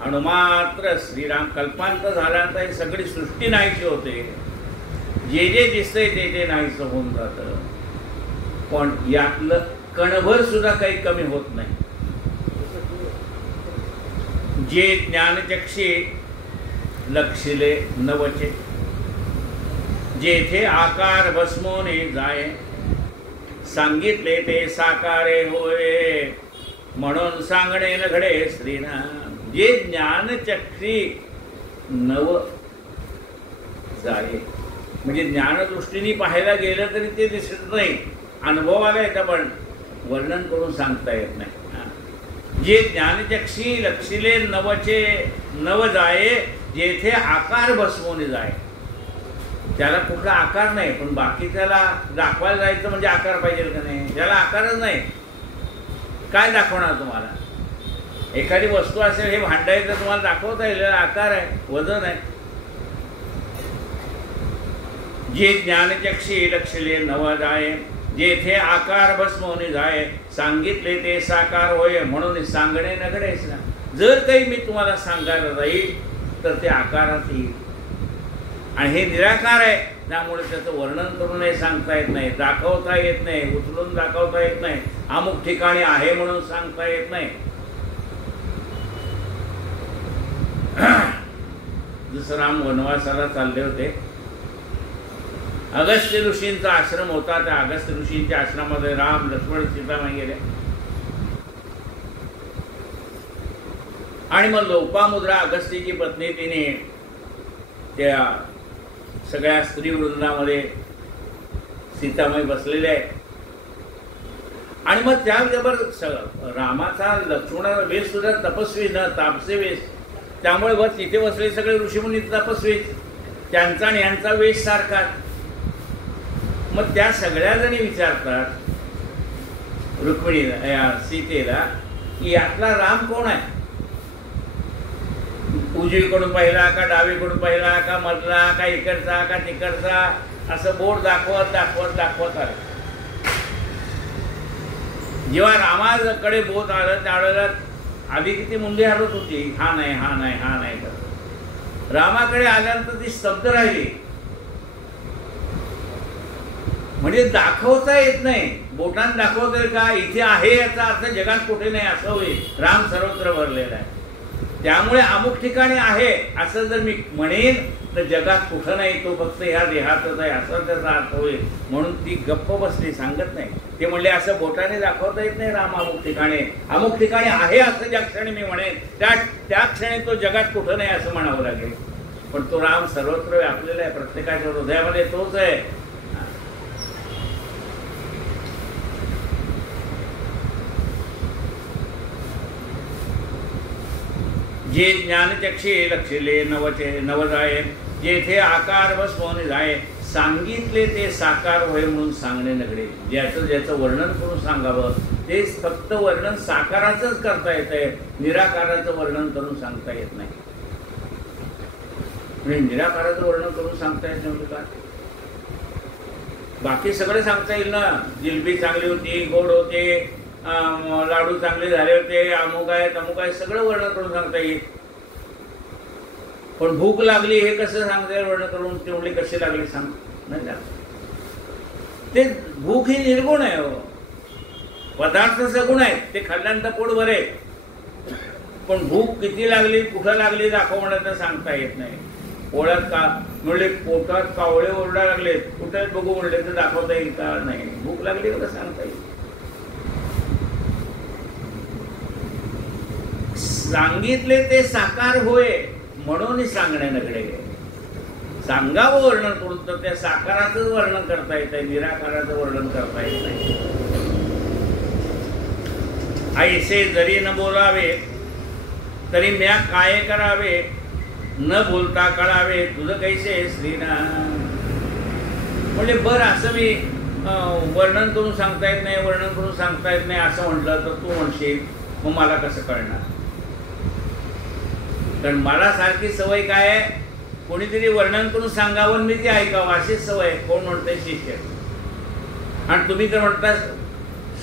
अणुमात्र श्रीराम। कल्पांत झाला तर सगळी सृष्टी नाहीशी होते, जे जे दिसतंय ते ते नाहीसं होऊन जातं, पण यातलं कणभर सुद्धा काही कमी होत नाही। जे ज्ञानचक्षी लक्षिले नवचे, जेथे आकार भस्मोने जाय, सांगितले ते साकारे होय, म्हणून सांगणे न घडे श्रीराम। जे ज्ञानचक्षी नव जाय, म्हणजे ज्ञानदृष्टीने पाहायला गेलं तरी ते दिसत नाही, अनुभवाला येतं पण वर्णन करून सांगता येत नाही। जे ज्ञानचक्षी लक्षिले नवचे नव जाये, जेथे आकार भस्मोने जाय। त्याला कुठला आकार नाही, पण बाकी त्याला दाखवायला जायचं म्हणजे आकार पाहिजे का नाही? त्याला आकारच नाही, काय दाखवणार तुम्हाला? एखादी वस्तू असेल, हे भांड आहे तर तुम्हाला दाखवता येईल, आकार आहे, वजन आहे। जे ज्ञानचक्षी लक्षिले नव जाय, जेथे आकार भस्म होणे जाय, सांगितले ते साकार होय, म्हणून सांगणे न घडेच ना। जर काही मी तुम्हाला सांगायला जाईल तर ते आकारात येईल, आणि हे निराकार आहे, त्यामुळे त्याचं वर्णन करूनही सांगता येत नाही, दाखवता येत नाही, उचलून दाखवता येत नाही, अमुक ठिकाणी आहे म्हणून सांगता येत नाही। जसं राम वनवासाला चालले होते, अगस्त्य ऋषींचा आश्रम होता, त्या अगस्त्य ऋषींच्या आश्रमामध्ये राम लक्ष्मण सीतामाई गेले, आणि मग लोपामुद्रा अगस्त्याची पत्नी, तिने त्या सगळ्या स्त्री वृंदामध्ये सीतामाई बसलेल्या आहेत, आणि मग त्याबरोबर रामाचा लक्ष्मणाचा वेश सुद्धा तपस्वी न तापसे वेश, त्यामुळे बस तिथे बसले सगळे ऋषीमुनी तपस्वी, त्यांचा आणि यांचा वेश सारखा। मग त्या सगळ्या जणी विचारतात रुक्मिणीला, सीतेला, की यातला राम कोण आहे? उजवीकडून पाहिला का, डावीकडून पाहिला का, मधला का, इकडचा का तिकडचा, असं बोट दाखवत दाखवत दाखवत आले। जेव्हा रामाकडे बोट आलं त्यावेळेला आधी किती मुंडी हरत होती, हा नाही हा नाही हा नाही करत, रामाकडे आल्यानंतर ती स्तब्ध राहिली, म्हणजे दाखवता येत नाही, बोटाने दाखवता येईल का इथे आहे याचा अर्थ जगात कुठे नाही असं होईल, राम सर्वत्र भरलेला आहे। त्यामुळे अमुक ठिकाणी आहे असं जर मी म्हणेन तर जगात कुठं नाही, तो फक्त ह्या देहातच आहे असं त्याचा अर्थ होईल, म्हणून ती गप्प बसली, सांगत नाही। ते म्हणले असं बोटाने दाखवता येत नाही, राम अमुक ठिकाणी आहे असं ज्या क्षणी मी म्हणेन त्या क्षणी तो जगात कुठं नाही असं म्हणावं लागेल, पण तो राम सर्वत्र व्यापलेला आहे, प्रत्येकाच्या हृदयामध्ये तोच आहे। जे ज्ञानचक्षी लक्षिले नवचे नव जाय, जेथे आकार भस्मोने जाय, सांगितले ते साकार होय, म्हणून सांगणे नगडे। ज्याचं ज्याचं वर्णन करून सांगावं, ते फक्त वर्णन साकाराचंच करता येतंय, निराकाराचं वर्णन करून सांगता येत नाही। म्हणजे निराकाराचं वर्णन करून सांगता येत नाही म्हणजे काय? बाकी सगळे सांगता येईल ना, जिलबी चांगली होती, गोड होते, लाडू चांगले झाले होते, अमुक आहे तमुक आहे, सगळं वर्णन करून सांगता येईल, पण भूक लागली हे कसं सांगता येईल वर्ण करून? तेवढी कशी लागली सांग नाही का? ते भूक ही निर्गुण आहे हो. पदार्थ सगुण आहेत, ते खाल्ल्यानंतर पोट भरे, पण भूक किती लागली कुठं लागली दाखव म्हणत तर सांगता येत नाही. पोळ्यात का म्हणले पोटात कावळे ओरडा लागले, कुठे बघू म्हणले तर दाखवता येईल का? नाही. भूक लागली का सांगता येईल? सांगितले ते साकार होय म्हणून सांगण्याकडे सांगावं वर्णन करून, तर त्या साकाराचं वर्णन करता येत आहे, निराकाराचं वर्णन करता येत नाही. ऐसे जरी न बोलावे तरी म्या काय करावे, न बोलता कळावे तुझं कैसे श्रीनाम. म्हणजे बरं असं मी वर्णन करून सांगता येत नाही, वर्णन करून सांगता येत नाही असं म्हटलं तर तू म्हणशील मग मला कसं कळणार? कारण मला सारखी सवय काय आहे, कोणीतरी वर्णन करून सांगावं मी ते ऐकावं अशी सवय. कोण म्हणतंय? शिष्य. आणि तुम्ही तर म्हणता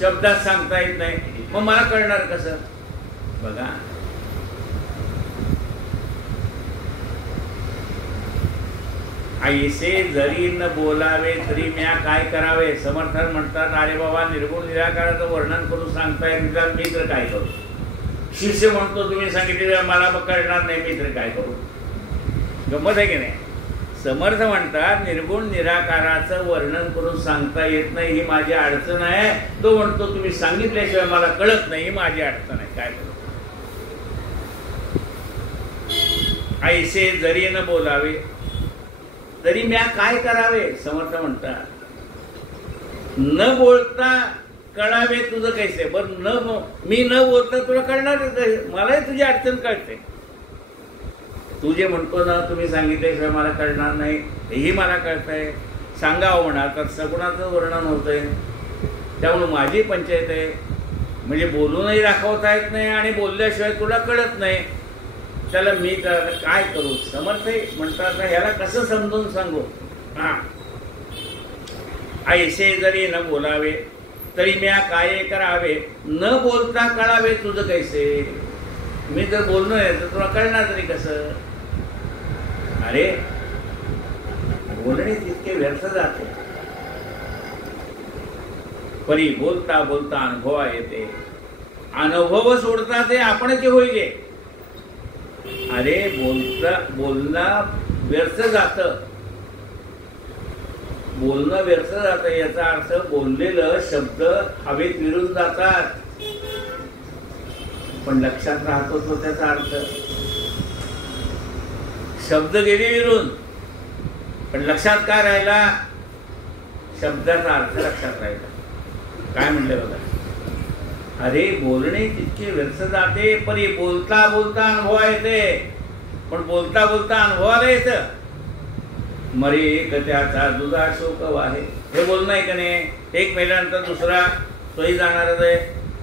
शब्दात सांगता येत नाही, मग मला कळणार कसं? बघा, ऐसे जरी न बोलावे तरी म्या काय करावे. समर्थन म्हणतात अरे बाबा निर्गुण निराकाराचं वर्णन करून सांगताय, निदान मी तर काय करू? शिष्य म्हणतो तुम्ही सांगितले मला मग कळणार नाही, मी तर काय करू? गमत आहे की नाही? समर्थ म्हणतात निर्गुण निराकाराचं वर्णन करून सांगता येत नाही ही माझी अडचण आहे. तो म्हणतो तुम्ही सांगितल्याशिवाय मला कळत नाही ही माझी अडचण आहे, काय करू? ऐसे जरी न बोलावे तरी म्या काय करावे. समर्थ म्हणतात न बोलता कळावे तुझं कैसे. बरं मी न बोलता तुला कळणार, मलाही तुझी अडचण कळते. तू जे म्हणतो ना तुम्ही सांगितल्याशिवाय मला कळणार नाही हेही मला कळतंय. सांगावं म्हणा तर सगुणाचं वर्णन होतंय, त्यामुळे माझी पंचायत आहे. म्हणजे बोलूनही दाखवता येत नाही आणि बोलल्याशिवाय तुला कळत नाही, त्याला मी तर काय करू? समर्थ म्हणतात ह्याला कसं समजून सांगू? ऐसे जरी न बोलावे तरी म्या काय करावे, न बोलता कळावे तुझं कैसे. मी जर बोललो नाही तर तुला कळणार तरी कसं? अरे बोलणे तितके व्यर्थ जाते, परी बोलता बोलता अनुभवा येते. अनुभव सोडता ते आपणच होईल. अरे बोलणं व्यर्थ जात, बोलणं व्यर्थ जात. याचा अर्थ बोललेलं शब्द हवेत विरून जातात, पण लक्षात राहतो तो त्याचा अर्थ. शब्द गेले विरून, पण लक्षात काय राहिला? शब्दाचा अर्थ लक्षात राहिला. काय म्हणले बघा, अरे बोलणे तितके व्यर्थ जाते, परी बोलता बोलता अनुभवा येते. पण बोलता बोलता अनुभवाला येतं. मरे एक त्याचा दुधा शोक वाहे. हे बोलणं आहे का नाही? एक मेल्यानंतर दुसरा तोही जाणारच आहे.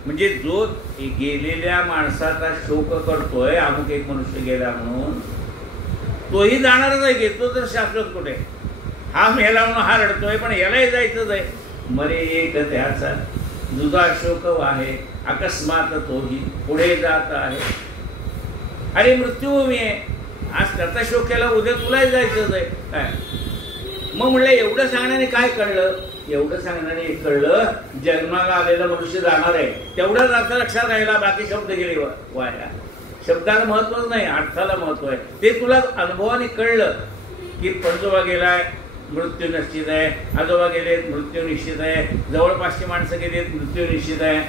म्हणजे जो गेलेल्या माणसाचा शोक करतोय, अमुक एक मनुष्य गेला म्हणून, तोही जाणारच आहे. घेतो तर शाश्वत कुठे? हा मेला म्हणून हा रडतोय, पण यालाही जायचंच आहे. मरे एक त्याचा दुधा शोक वाहे, अकस्मात तोही पुढे जात आहे. अरे मृत्यूभूमी आहे, आज त्याचा शोक केला, उद्या तुलाही जायचंच आहे. काय मग म्हणलं एवढं सांगण्याने काय कळलं? एवढं सांगण्याने कळलं जन्माला आलेला मनुष्य जाणार आहे, तेवढाच अर्थ लक्षात राहिला, बाकी शब्द गेले वाया. शब्दाला महत्वच नाही, अर्थाला महत्व आहे. ते तुला अनुभवाने कळलं की पंजोबा गेलाय मृत्यू निश्चित आहे, आजोबा गेलेत मृत्यू निश्चित आहे, जवळपासची माणसं गेलीत मृत्यू निश्चित आहे,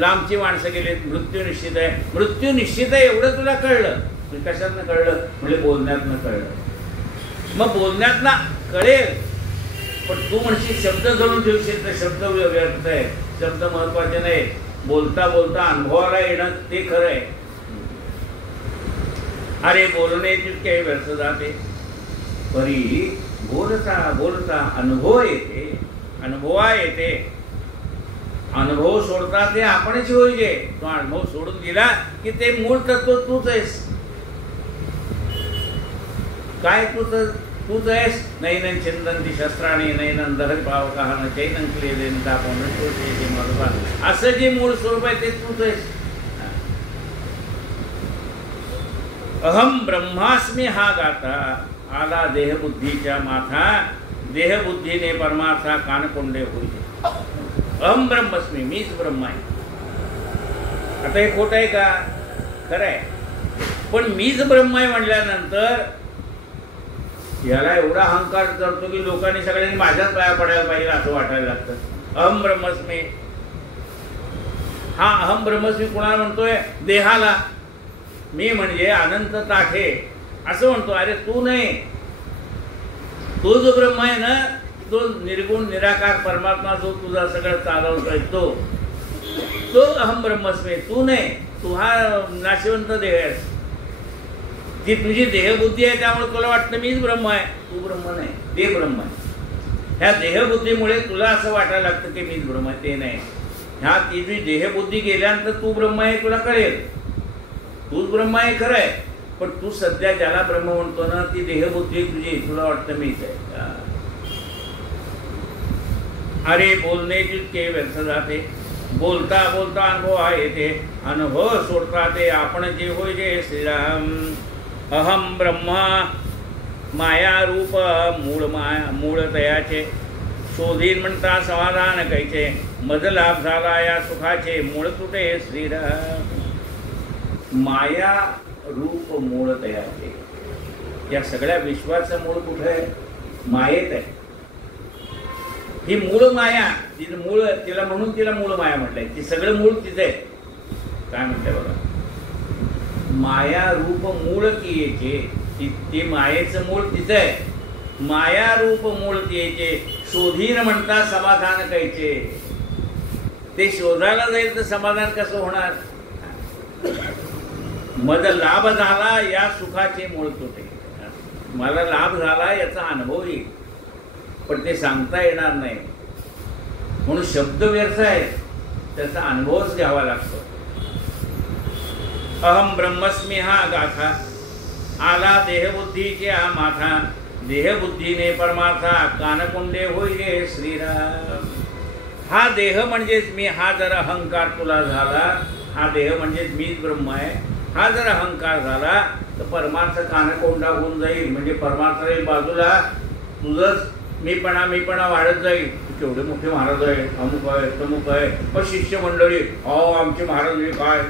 लांबची माणसं गेलीत मृत्यू निश्चित आहे. मृत्यू निश्चित आहे एवढं तुला कळलं. कशातनं कळलं? म्हणजे बोलण्यातनं कळलं. मग बोलण्यातनं कळेल, पण तू म्हणशील शब्द धरून ठेवशील तर शब्द व्यर्थ आहे, शब्द महत्वाचे नाही. बोलता बोलता अनुभवाला येणं ते खरं आहे. अरे बोलणे तितके व्यर्थ जाते, परी बोलता बोलता अनुभव येते. अनुभवा येते. अनुभव सोडता ते आपणच होईल. तो अनुभव सोडून गेला की ते मूळ तत्व तूच आहेस. काय तूच आहेस. नैनन छिंदंती शस्त्राने नैनन दहर पावकाहन चैनन क्लेदेन तापन ते मधुबा. असं जे मूळ स्वरूप आहे ते तूच आहेस. अहम ब्रह्मास्मी हा गाता आला देहबुद्धीच्या माथा, देहबुद्धीने परमार्था कानकोंडे होईल. अहम ब्रह्मस्मी, मीच ब्रह्म आहे. आता हे खोट आहे का? खरं आहे. पण मीच ब्रह्म आहे म्हटल्यानंतर याला एवढा अहंकार करतो की लोकांनी सगळ्यांनी माझ्याच पाया पडायला पाहिजे असं वाटायला लागतं. अहम ब्रह्मस्मी. हा अहम ब्रह्मस्मी कुणाला म्हणतोय? देहाला. मी म्हणजे अनंत ताठे असं म्हणतो. अरे तू नाही, तो जो ब्रह्म आहे ना, तो निर्गुण निराकार परमात्मा जो तुझा सगळं चालवतोय तो अहम ब्रह्मस्मी. तू नाही, तू हा नाशिवंत देह आहेस. ती तुझी देहबुद्धी आहे त्यामुळे तुला वाटतं मीच ब्रह्म आहे. तू ब्रह्म नाही, ते ब्रह्म आहे. ह्या देहबुद्धीमुळे तुला असं वाटायला लागतं की मीच ब्रह्म आहे. ते नाही. ह्या ती जी देहबुद्धी गेल्यानंतर तू ब्रह्म आहे तुला कळेल. तूच ब्रह्म आहे खरं आहे. पण तू सध्या ज्याला ब्रह्म म्हणतो ना, ती देहबुद्धी तुझी, तुला वाटतं मीच आहे. अरे बोलणे जितके व्यर्थ जाते, बोलता बोलता अनुभव आहे येते, अनुभव सोडता ते आपण जे होय जे श्रीराम. अहम ब्रह्मा माया रूप मूळ तयाचे, शोधीन म्हणता समाधान कैचे, मज लाभ झाला या सुखाचे, मूळ तुटे श्रीराम. माया रूप मूळ तयाचे. या सगळ्या विश्वाचं मूळ कुठं आहे? मायेत आहे. ही मूळ माया, तिचं मूळ, तिला म्हणून तिला मूळ माया म्हटलंय. ती सगळं मूळ तिचं आहे. काय म्हणते बघा, माया रूप मूळ ती येते. ते मायेचं मूळ तिचं आहे. माया रूप मूळ ती येते, शोधीन म्हणता समाधान कैचे. ते शोधायला जाईल तर समाधान कसं होणार? मज लाभ झाला या सुखाचे मूळ तुटे. मला लाभ झाला याचा अनुभव येईल, पण ते सांगता येणार नाही. म्हणून शब्द व्यर्थ आहे, त्याचा अनुभवच घ्यावा लागतो. अहम ब्रह्मस्मी हा गाथा आला देहबुद्धीचे हा माथा, देहबुद्धीने परमार्था कानकुंडे होईल श्रीराम. हा देह म्हणजेच मी, हा जर अहंकार तुला झाला, हा देह म्हणजेच मीच ब्रह्म आहे, हा जर अहंकार झाला तर परमार्थ कानकोंडा होऊन जाईल. म्हणजे परमार्थ राहील बाजूला, तुझंच मीपणा वाढत जाईल. केवढे मोठे महाराज आहे, अमुक आहे, तमुक आहे. पण शिष्य मंडळी, अहो आमचे महाराज हे काय,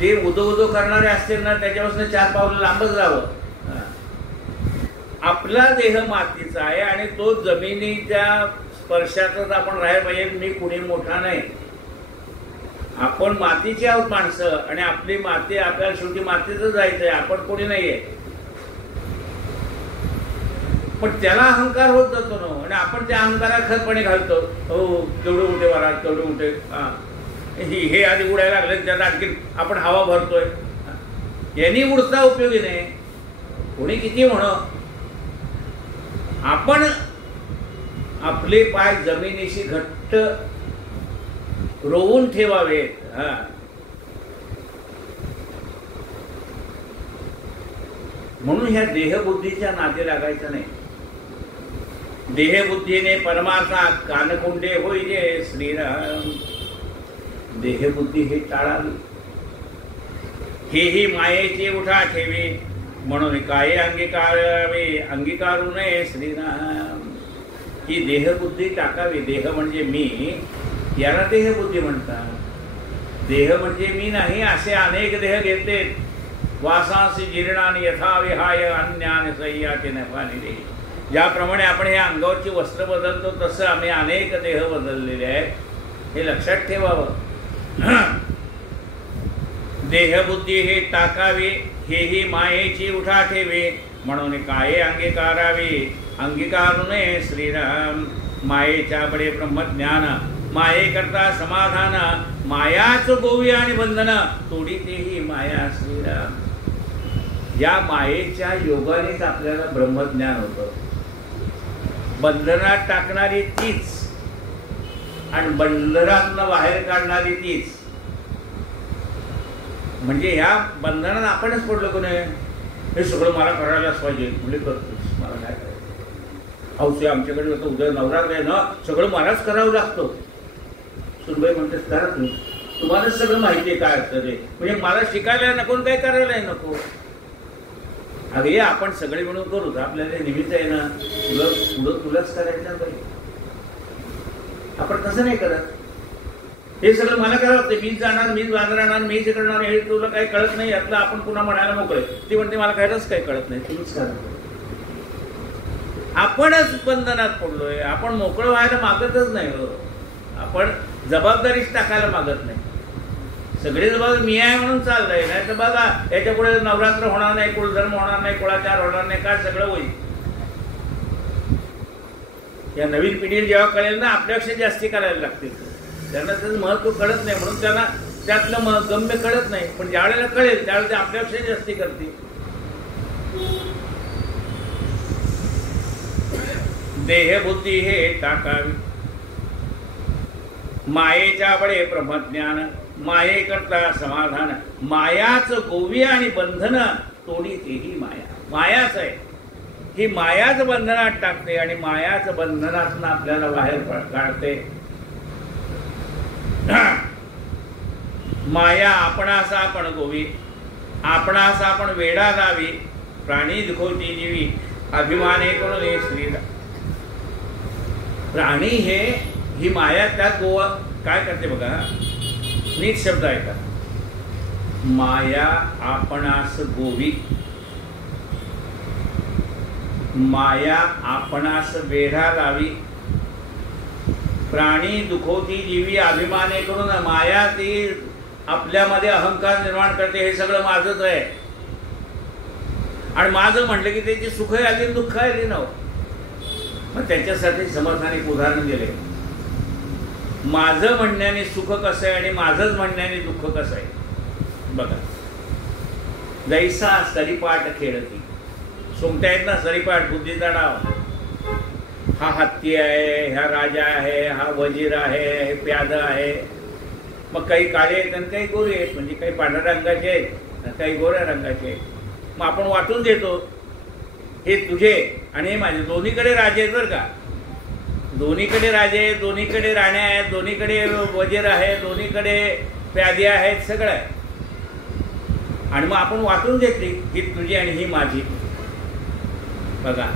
ते उदो करणारे असतील ना, त्याच्यापासून 4 पावलं लांबच जावं. आपला देह मातीचा आहे आणि तो जमिनीच्या स्पर्शातच आपण राहायला पाहिजे. मी कुणी मोठा नाही, आपण मातीची आहोत माणसं, आणि आपली माती, आपल्याला शेवटी मातीतच जायचंय. आपण कोणी नाहीये. पण त्याला अहंकार होत जातो ना, आणि आपण त्या अहंकारात खतपणे घालतो. हो तेवढे उठे महाराज, तेवढे उठे. हे आधी उडायला लागले, त्याला आणखी आपण हवा भरतोय. यांनी उडता उपयोगी नाही. कोणी किती म्हणो, आपण आपले पाय जमिनीशी घट्ट रोवून ठेवावेत. म्हणून ह्या देहबुद्धीच्या नादी लागायचं नाही. देहबुद्धीने परमार्था कानकुंडे होईले श्रीराम. देहबुद्धी हे टाळावी, हेही मायेचे उठा ठेवी, म्हणून काय अंगीकारावे अंगीकारू नये श्रीराम. ही देहबुद्धी टाकावी. देह म्हणजे मी, याला देहबुद्धी म्हणतात. देह म्हणजे मी नाही. असे अनेक देह घेतले. वासांसी जीर्णानि यथा विहाय अन्यान सह्याचे नफाने देह. ज्याप्रमाणे आपण हे अंगावरची वस्त्र बदलतो, तसं आम्ही अनेक देह बदललेले आहेत. हे लक्षात ठेवावं. देहबुद्धी हे टाकावी, हेही मायेची उठा ठेवी, म्हणून काय अंगीकारावी अंगीकारू नये श्रीराम. मायेच्या बडे ब्रह्मज्ञान, माये करता समाधान, मायाच गोवी आणि बंधन, तोडी तेही माया श्रीराम. या मायेच्या योगानेच आपल्याला ब्रह्मज्ञान होतं. बंधनात टाकणारी तीच आणि बंधनातनं बाहेर काढणारी तीच. म्हणजे ह्या बंधनात आपणच पडलो कोणी. हे सगळं मला करायलाच पाहिजे म्हणजे करतोस, मला काय करायचं. औषध आमच्याकडे उद्या नवरात्र आहे ना, सगळं मलाच करावं लागतं. सुनबाई म्हणतेस करा तुम्ही, तुम्हाला सगळं माहिती आहे काय असतं ते, म्हणजे मला शिकायला नको काय करायला नको. अरे आपण सगळे मिळून करूच, आपल्याला निमित्त आहे ना, तुलाच करायचं पाहिजे. आपण तसं नाही करत. हे सगळं मला करावं लागतं, मीच जाणार, मीच बाजाराणार, मीच करणार, हे तुला काही कळत नाही यातलं आपण पुन्हा म्हणायला मोकळे. ती म्हणते मला खरंच काही कळत नाही, तुम्हीच करा. आपणच बंधनात पडलोय. आपण मोकळं व्हायला मागतच नाही. आपण जबाबदारीच टाकायला मागत नाही. सगळे जबाबदारी मी आहे म्हणून चाललंय. नाही तर बघा याच्या पुढे नवरात्र होणार नाही, कुलधर्म होणार नाही, कुळाचार होणार नाही, काय सगळं होईल. या नवीन पिढीला जेव्हा कळेल ना आपल्यापेक्षा जास्ती करायला लागतील. त्यांना त्याचं महत्व कळत नाही म्हणून त्यांना त्यातलं गम्य कळत नाही. पण ज्या वेळेला कळेल त्यावेळेला ते आपल्यापेक्षा जास्ती करतील. देहबुद्धी हे टाकावी, मायेच्या बळे ब्रह्मज्ञान, माये करता समाधान, मायाच गोवी आणि बंधन तोडी तेही माया. मायाच आहे ही, मायाच बंधनात टाकते आणि मायाच बंधनातून आपल्याला बाहेर काढते. माया आपणास आपण गोवी, आपणास आपण वेडा लावी, प्राणी दुखवती जीवी, अभिमाने करून हे श्रीला. प्राणी हे ही माया त्यात गोवा काय करते बघा, नीट शब्द आहे का. माया आपणास गोवी, माया आपणास वेढा लावी, प्राणी दुखवती जीवी, अभिमाने करून. माया ती आपल्यामध्ये अहंकार निर्माण करते, हे सगळं माझंच आहे. आणि माझं म्हटलं की त्याची सुख आली दुःख आली ना. मग त्याच्यासाठी समर्थाने एक उदाहरण दिले. माझं म्हणण्याने सुख कसं आहे आणि माझंच म्हणण्याने दुःख कसं आहे बघा. जैसा सरीपाठ खेळती, सोमट्या आहेत ना सरीपाठ, बुद्धीचा डाव. हा हत्ती आहे, हा राजा आहे, हा वजीर आहे, हे प्याद आहे. मग काही काळे आहेत आणि काही गोरे आहेत, म्हणजे काही पांढऱ्या रंगाचे आहेत काही गोऱ्या रंगाचे आहेत. मग आपण वाटून देतो, हे तुझे आणि हे माझे. दोन्हीकडे राजे आहेत बरं का, दोन्हीकडे राजे आहेत, दोन्हीकडे राण्या आहेत, दोन्हीकडे वजीर आहे, दोन्हीकडे प्यादे आहेत, सगळं आहे. आणि मग आपण वाटून घेतली, ही तुझी आणि ही माझी. बघा,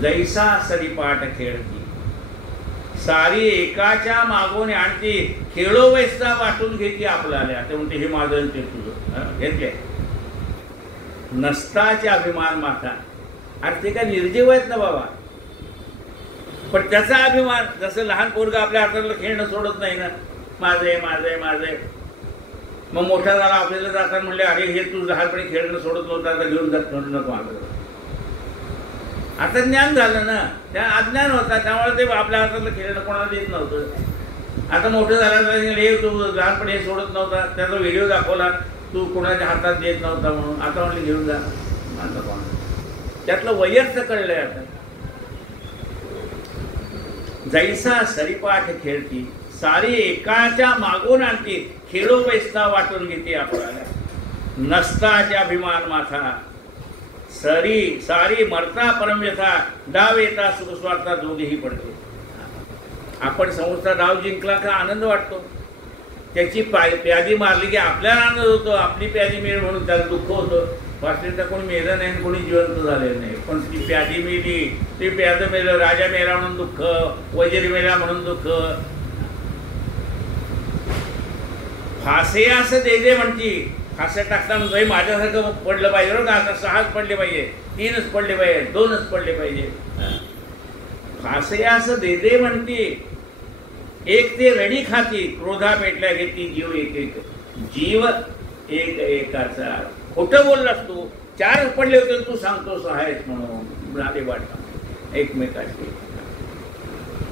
जैसा सरीपाठ खेळती, सारी एकाच्या मागून आणती, खेळो वैसा वाटून घेते आपल्याला. ते म्हणते हे माझं ते तुझं घेतले. नसताचे अभिमान माथा. अरे ते काय निर्जीव आहेत ना बाबा, पण त्याचा अभिमान. जसं लहान पोरगा आपल्या हातातलं खेळणं सोडत नाही ना, माझे माझे माझे. मग मोठा झाला आपल्याला जाताना म्हणले, अरे हे तू लहानपणी खेळणं सोडत नव्हतं, आता घेऊन जात नको आपल्याला. आता ज्ञान झालं ना, त्या अज्ञान होता त्यामुळे ते आपल्या हातातलं खेळणं कोणाला देत नव्हतं. आता मोठं झालं, हे तू लहानपणी हे सोडत नव्हता, त्याचा व्हिडिओ दाखवला, तू कोणाच्या हातात देत नव्हता म्हणून. आता म्हणले घेऊन जा, माझं कोण. त्यातलं वयर्थ कळलंय आता. जैसा सरीपाठ खेळती, सारी एकाच्या मागून आणती, खेळो वैसता वाटून घेते आपल्याला. नसताचे अभिमान माथा, सरी सारी मरता परमव्यथा, डाव येता सुख स्वार्था दोघेही पडते. आपण समोरचा डाव जिंकला का आनंद वाटतो, त्याची प्यादी मारली की आपल्याला आनंद होतो, आपली प्यादी मिळ म्हणून त्याला दुःख होतं. वास्तविकता कोणी मेलं नाही, कोणी जिवंत झालेलं नाही, पण ती प्यादी मेली, ते प्याद मेलं, राजा मेला म्हणून दुःख, वजीर मेला म्हणून दुःख. फासे असं दे म्हणती, फासे टाकताना माझ्यासारखं पडलं पाहिजे बरं का, आता 6च पडले पाहिजे, 3च पडले पाहिजे, 2च पडले पाहिजे. फासे असं दे म्हणती. एक ते रणी खाती, क्रोधा पेटल्या घेती, जीव एक एक, जीव एक एकाचा. खोटं बोललास तू, 4 पडले होते तू सांगतोस आहेस म्हणून. नाते वाटत एकमेकाची.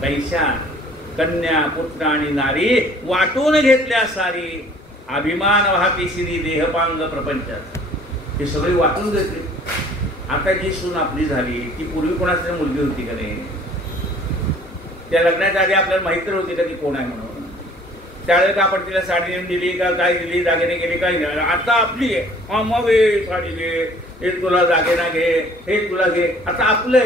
पैसा कन्या पुत्र आणि नारी वाटून घेतल्या सारी, अभिमान वाहती श्री देहपांग प्रपंचात. हे सगळी वाटून घेतली. आता जी सून आपली झाली ती पूर्वी कोणाची मुलगी होती का नाही, त्या लग्नाच्या आधी आपल्याला माहित तर होती का ती कोण आहे म्हणून. त्यावेळेस का आपण तिला साडी दिली का काय दिली, दागिने गेले काही नाही. आता आपली आहे, हा मग हे साडी घे, हे तुला दागिना घे, हे तुला घे. आता आपलं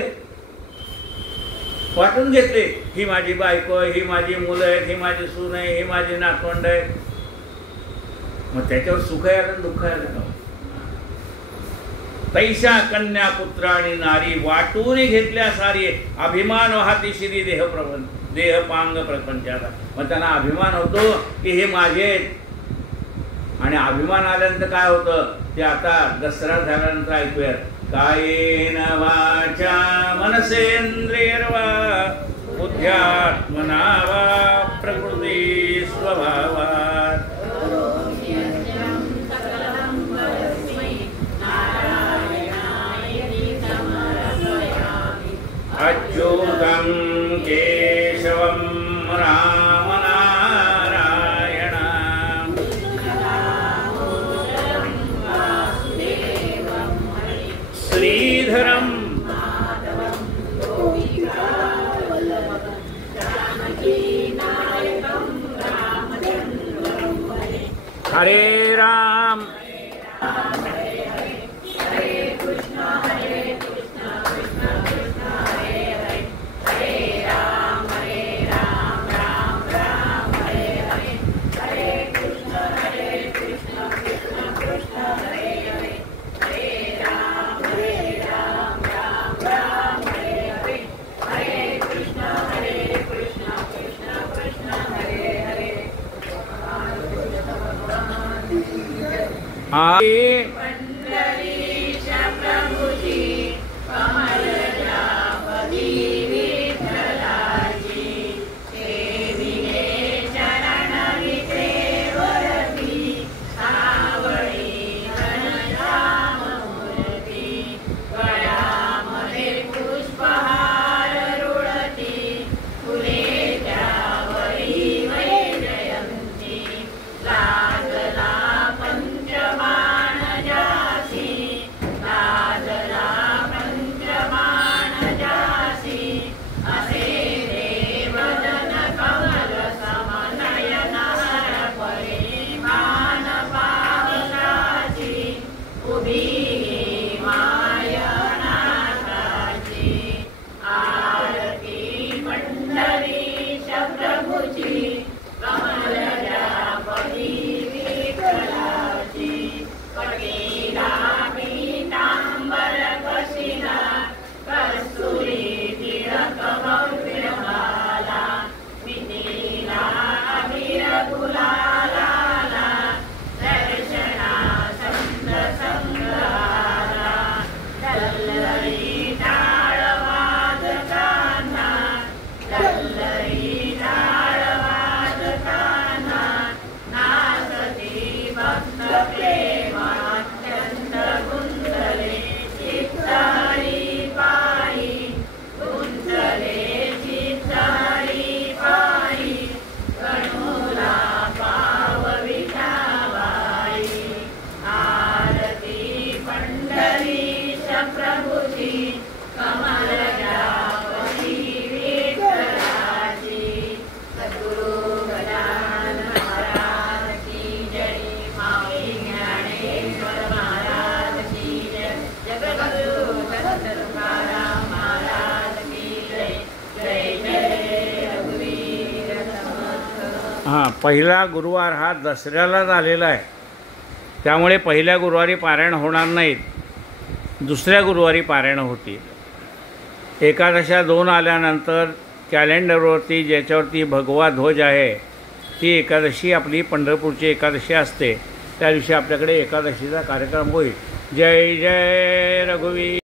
वाटून घेतले, ही माझी बायको, ही माझी मुलं आहेत, ही माझी सून आहे, ही माझी नातवंड आहे. मग त्याच्यावर सुख आलं आणि दुःख आलं का? तैशा कन्या पुत्र आणि नारी वाटून घेतल्या सारी अभिमान वाहती श्री देह पांग प्रपंचाचा. मग त्यांना अभिमान होतो की हे माझे. आणि अभिमान आल्यानंतर काय होतं ते आता दसरा झाल्यानंतर ऐकूयात. कायेन वाचा मनसेंद्रियर्वा बुद्ध्यात्मना वा प्रकृती स्वभावात् अच्युतं केशवं राम नारायण श्रीधरं हरे राम पंढरीश प्रभुजी कमलजापदी विठ्ठलाची सेविले चरण विटेवरती सावळी घनश्याममूर्ती गळ्यामध्ये पुष्पहार रुळती फुलेच्या वरी वैजयंती लाजला पंचबाण जासी लाजला पंचबाण जासी असे देवदन कमल समनयन हर परिमाण पावनाची उभी मायनाथाची आरती पंढरीश प्रभुची कमलजापदी विठ्ठलाची कटीला पीतांबर कशिला कस्तुरी तिलक भव्यमाला मिथिला अबीर गुलाला दर्शना संत संग्रहाला दल्लरी टाळ वादकांना दल्लरी टाळ वादकांना नाचती भक्त प्रेमात्यंत गुंतले चित्त हरी पायी गुंतले चित्त हरी पायी गणूला पाव विठाबाई आरती पंढरीश प्रभुची कमलजापदी विठ्ठलाची सद्गुरु गजानन महाराज की जय माऊली ज्ञानेश्वर महाराज की जय जगद्गुरु संत तुकाराम महाराज की जय जय जय रघुवीर समर्थ. हां, पहिला गुरुवार हा दसऱ्यालाच आलेला आहे. त्यामुळे पहिल्या गुरुवारी पारायण होणार नाहीत, दुसऱ्या गुरुवारी पारायण होतील. एकादशा 2 आल्यानंतर कॅलेंडरवरती ज्याच्यावरती भगवा ध्वज आहे ती एकादशी आपली पंढरपूरची एकादशी असते. त्या दिवशी आपल्याकडे एकादशीचा कार्यक्रम होईल. जय जय रघुवीर.